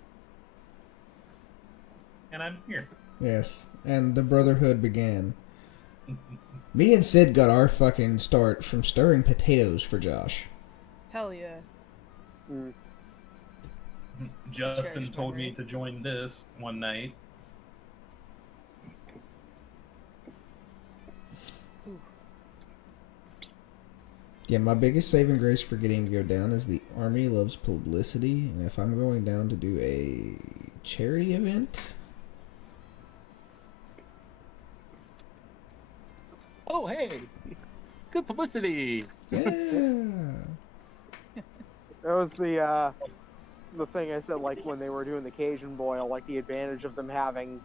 And I'm here. Yes, and the brotherhood began. Me and Sid got our fucking start from stirring potatoes for Josh. Hell yeah. Justin Cherish told me memory. to join this one night. Ooh. Yeah, my biggest saving grace for getting to go down is the Army loves publicity, and if I'm going down to do a charity event... Oh, hey! Good publicity! Yeah! That was the thing I said, like, when they were doing the Cajun boil, like, the advantage of them having,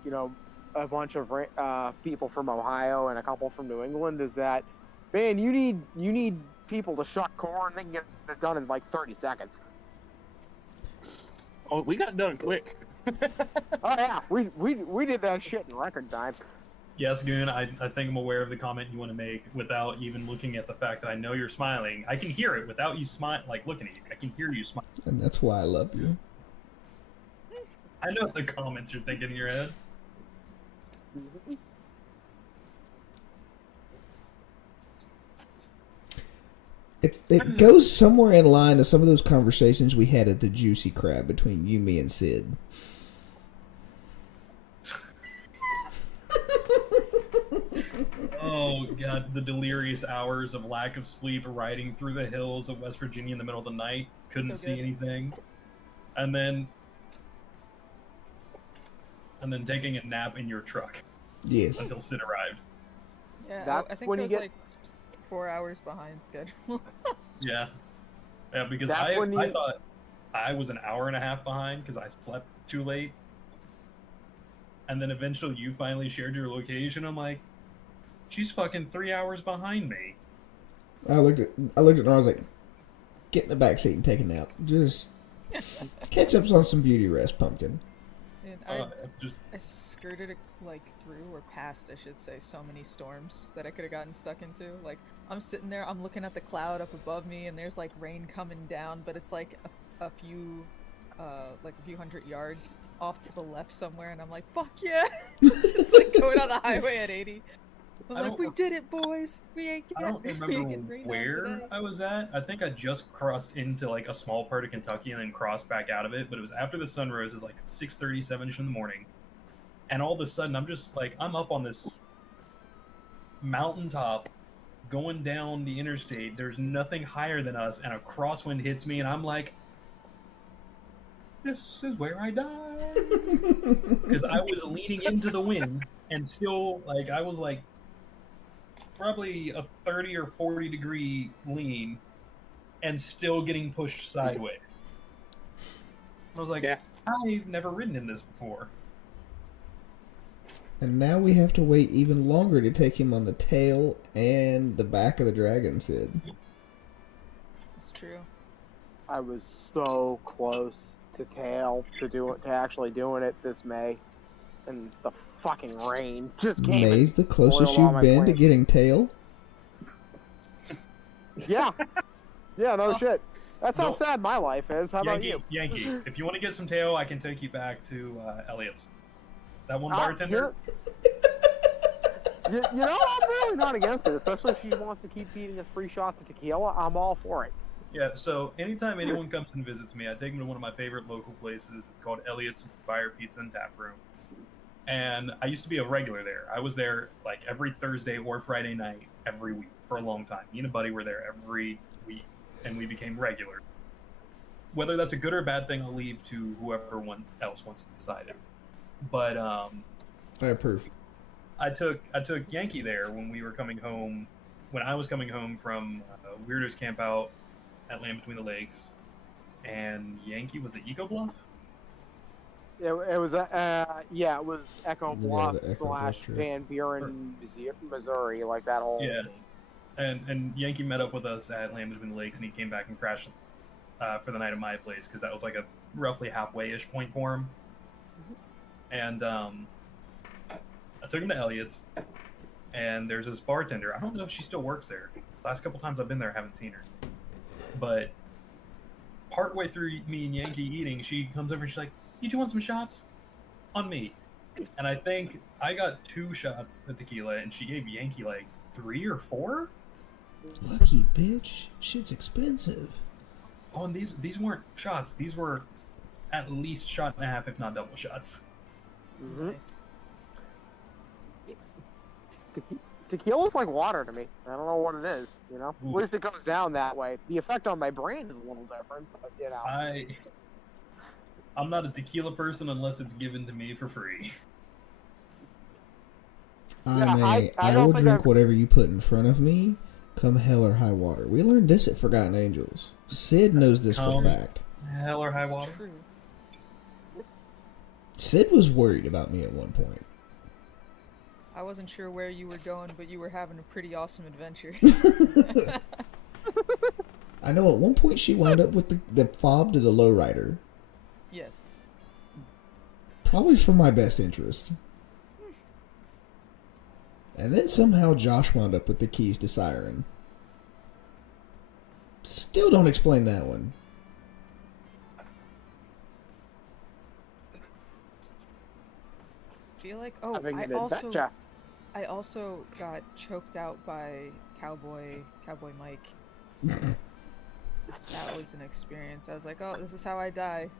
a bunch of people from Ohio and a couple from New England is that, man, you need people to shuck corn, they can get it done in, like, 30 seconds. Oh, we got done quick. Oh, yeah, we did that shit in record time. Yes, Goon, I think I'm aware of the comment you want to make without even looking at the fact that I know you're smiling. I can hear it without you looking at you. I can hear you smile. And that's why I love you. I know the comments you're thinking in your head. It goes somewhere in line to some of those conversations we had at the Juicy Crab between you, me, and Sid. Oh god, the delirious hours of lack of sleep riding through the hills of West Virginia in the middle of the night. Couldn't So see good. anything. And then taking a nap in your truck Yes. until Sid arrived. Yeah, That's I think when it you was get- like 4 hours behind schedule. Yeah. Yeah, because That's when I you- thought I was an hour and a half behind because I slept too late. And then eventually you finally shared your location. I'm like, she's fucking 3 hours behind me. I looked at her and I was like, get in the back seat and take a nap. Just catch up on some beauty rest, pumpkin. And Just I skirted like through or past, I should say, so many storms that I could have gotten stuck into. Like I'm sitting there, I'm looking at the cloud up above me, and there's like rain coming down, but it's like a few hundred yards off to the left somewhere, and I'm like, fuck yeah! Just like going on the highway at 80. I'm like, we did it, boys! I don't remember where I was at. I think I just crossed into like a small part of Kentucky and then crossed back out of it. But it was after the sun rose. It was like 6:37ish in the morning, and all of a sudden I'm just like, I'm up on this mountaintop, going down the interstate. There's nothing higher than us, and a crosswind hits me, and I'm like, this is where I die. Because I was leaning into the wind and still like I was like probably a 30 or 40 degree lean and still getting pushed sideways. I was like, Yeah. I've never ridden in this before. And now we have to wait even longer to take him on the tail and the back of the dragon, Sid. It's true. I was so close to tail to actually doing it this May, and the fucking rain just came. May's the closest all you've my been to plans. getting tail? Yeah. Yeah, no shit. That's how No. sad my life is. How about you? Yankee, if you want to get some tail, I can take you back to Elliot's. That one bartender. You know, I'm really not against it, especially if she wants to keep feeding us free shots of tequila. I'm all for it. Yeah, so anytime anyone comes and visits me, I take them to one of my favorite local places. It's called Elliot's Fire Pizza and Tap Room. And I used to be a regular there. I was there like every Thursday or Friday night every week for a long time. Me and a buddy were there every week, and we became regular. Whether that's a good or bad thing, I'll leave to whoever else wants to decide it. But I approve. I took Yankee there when we were coming home, when I was coming home from Weirdos camp out at Land Between the Lakes, and Yankee was at Eco Bluff. It was it was Echo Bluff the Echo Bluff / trip. Van Buren, Missouri, like that whole. Yeah, and Yankee met up with us at Land Between the Lakes, and he came back and crashed for the night at my place because that was like a roughly halfway-ish point for him. And I took him to Elliot's, and there's this bartender. I don't know if she still works there. Last couple times I've been there, I haven't seen her. But partway through me and Yankee eating, she comes over and she's like, "You want some shots?" On me. And I think I got 2 shots of tequila, and she gave Yankee like 3 or 4. Lucky bitch. Shit's expensive. Oh, and these weren't shots. These were at least shot and a half, if not double shots. Mhm. Nice. Tequila's like water to me. I don't know what it is, you know? Ooh. At least it goes down that way. The effect on my brain is a little different, but, you know. I'm not a tequila person unless it's given to me for free. I I don't will think drink I've- whatever you put in front of me, come hell or high water. We learned this at Forgotten Angels. Sid knows this for Come- fact. Hell or high It's water. true. Sid was worried about me at one point. I wasn't sure where you were going, but you were having a pretty awesome adventure. I know at one point she wound up with the fob to the lowrider. Yes. Probably for my best interest. And then somehow Josh wound up with the keys to Siren. Still don't explain that one. Feel like Having I an also adventure. I also got choked out by Cowboy Mike. That was an experience. I was like, oh, this is how I die.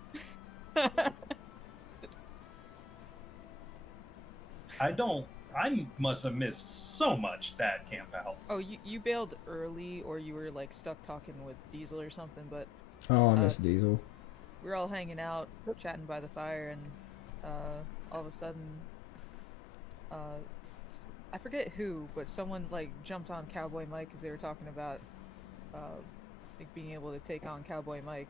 I must have missed so much that camp out. Oh, you bailed early, or you were like stuck talking with Diesel or something, but Oh, I miss Diesel. we were all hanging out, chatting by the fire, and all of a sudden, I forget who, but someone like jumped on Cowboy Mike because they were talking about like being able to take on Cowboy Mike.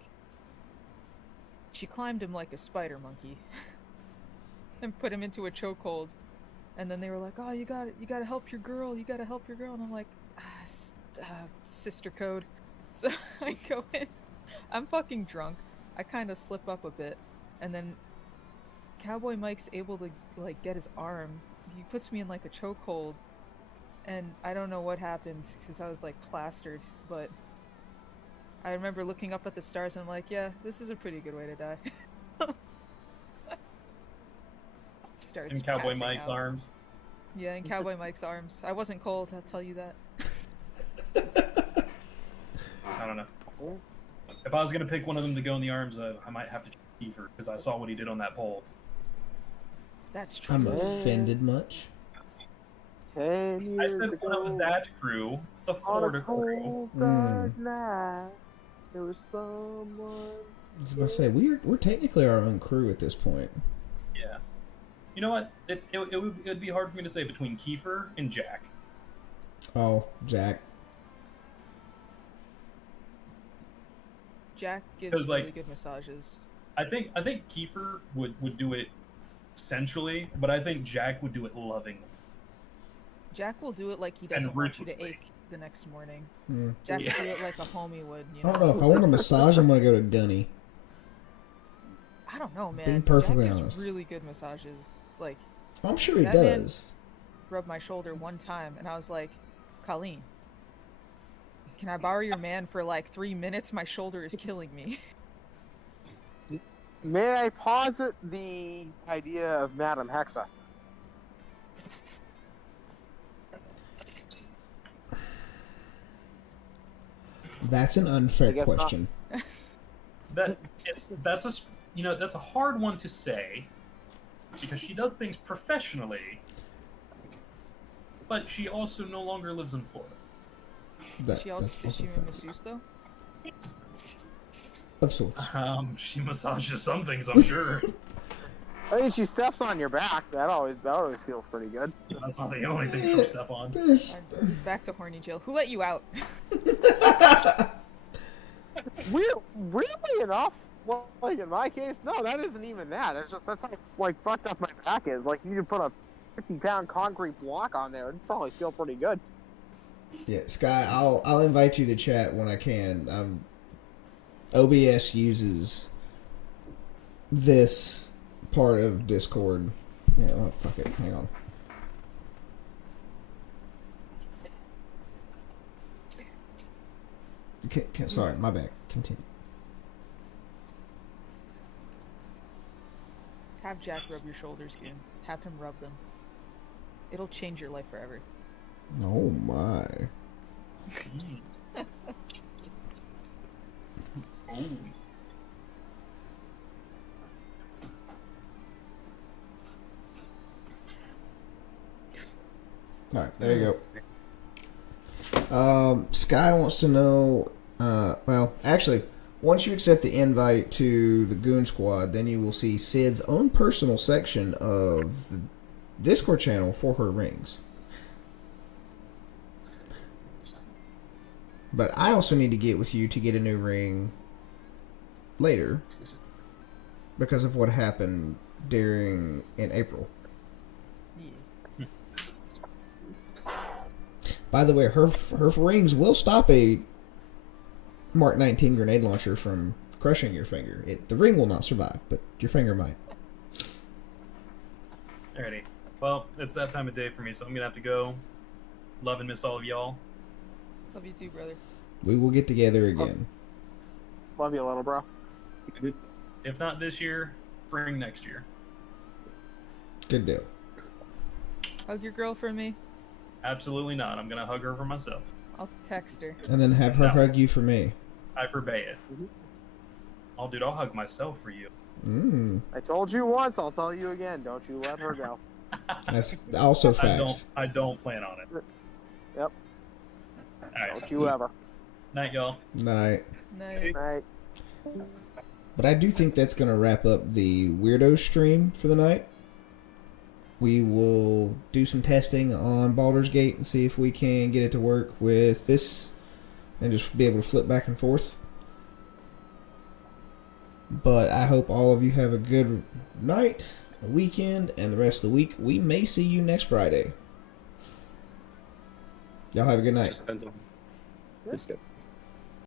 She climbed him like a spider monkey. and put him into a chokehold. And then they were like, "Oh, you gotta help your girl. You gotta help your girl." And I'm like, sister code. So I go in. I'm fucking drunk. I kind of slip up a bit, and then Cowboy Mike's able to like get his arm. He puts me in like a chokehold, and I don't know what happened because I was like plastered. But I remember looking up at the stars and I'm like, yeah, this is a pretty good way to die. Starts In Cowboy passing Mike's out. arms. Yeah, in Cowboy Mike's arms. I wasn't cold, I'll tell you that. I don't know. If I was gonna pick one of them to go in the arms, I might have to choose Kiefer because I saw what he did on that pole. That's true. I'm offended much. 10 years I said one of ago, that crew, the on a Florida crew. cold dark night, there was someone. I was about to say we're technically our own crew at this point. Yeah. You know what? It'd be hard for me to say between Kiefer and Jack. Oh, Jack. Jack gives 'Cause, like, really good massages. I think Kiefer would do it sensually, but I think Jack would do it lovingly. Jack will do it like he doesn't want you to ruthlessly. ache the next morning. Hmm. Jack Yeah. will do it like a homie would, you I know? don't know. If I want a massage, I'm gonna go to Gunny. I don't know, man. Being perfectly Jack honest. gives really good massages. Like, I'm sure he That man- does. rubbed my shoulder one time, and I was like, Colleen, can I borrow your man for like 3 minutes? My shoulder is killing me. May I posit the idea of Madam Hexa? That's an I unfair guess not. question. That's a hard one to say because she does things professionally, but she also no longer lives in Florida. That, She also, that's is she also a fair. masseuse though? Of sorts. She massages some things, I'm sure. I mean, she steps on your back. That always feels pretty good. That's not the only thing she'll step on. There's- Back to horny jail. Who let you out? Weirdly enough, well, like in my case, no, that isn't even that. It's just that's how like fucked up my back is. Like you could put a 50-pound concrete block on there, it'd probably feel pretty good. Yeah, Sky, I'll invite you to chat when I can. OBS uses this part of Discord. Yeah, oh, fuck it. Hang on. Sorry, my bad. Continue. Have Jack rub your shoulders, Goon. Have him rub them. It'll change your life forever. Oh my. Oh. Alright, there you go. Sky wants to know, well, actually, once you accept the invite to the Goon Squad, then you will see Sid's own personal section of the Discord channel for her rings. But I also need to get with you to get a new ring later because of what happened in April. Yeah. By the way, her rings will stop a Mark 19 grenade launcher from crushing your finger. The ring will not survive, but your finger might. Alrighty. Well, it's that time of day for me, so I'm gonna have to go. Love and miss all of y'all. Love you too, brother. We will get together again. Love you, little bro. If not this year, spring next year. Good deal. Hug your girl for me. Absolutely not. I'm gonna hug her for myself. I'll text her. And then have her No. hug you for me. I forbade it. I'll hug myself for you. I told you once, I'll tell you again. Don't you let her go. That's also I facts. don't plan on it. Yep. Alright. Don't you ever. Night, y'all. Night. Night. Right. But I do think that's going to wrap up the Weirdos stream for the night. We will do some testing on Baldur's Gate and see if we can get it to work with this and just be able to flip back and forth. But I hope all of you have a good night weekend and the rest of the week. We may see you next Friday. Y'all have a good night. Just depends on. It's good.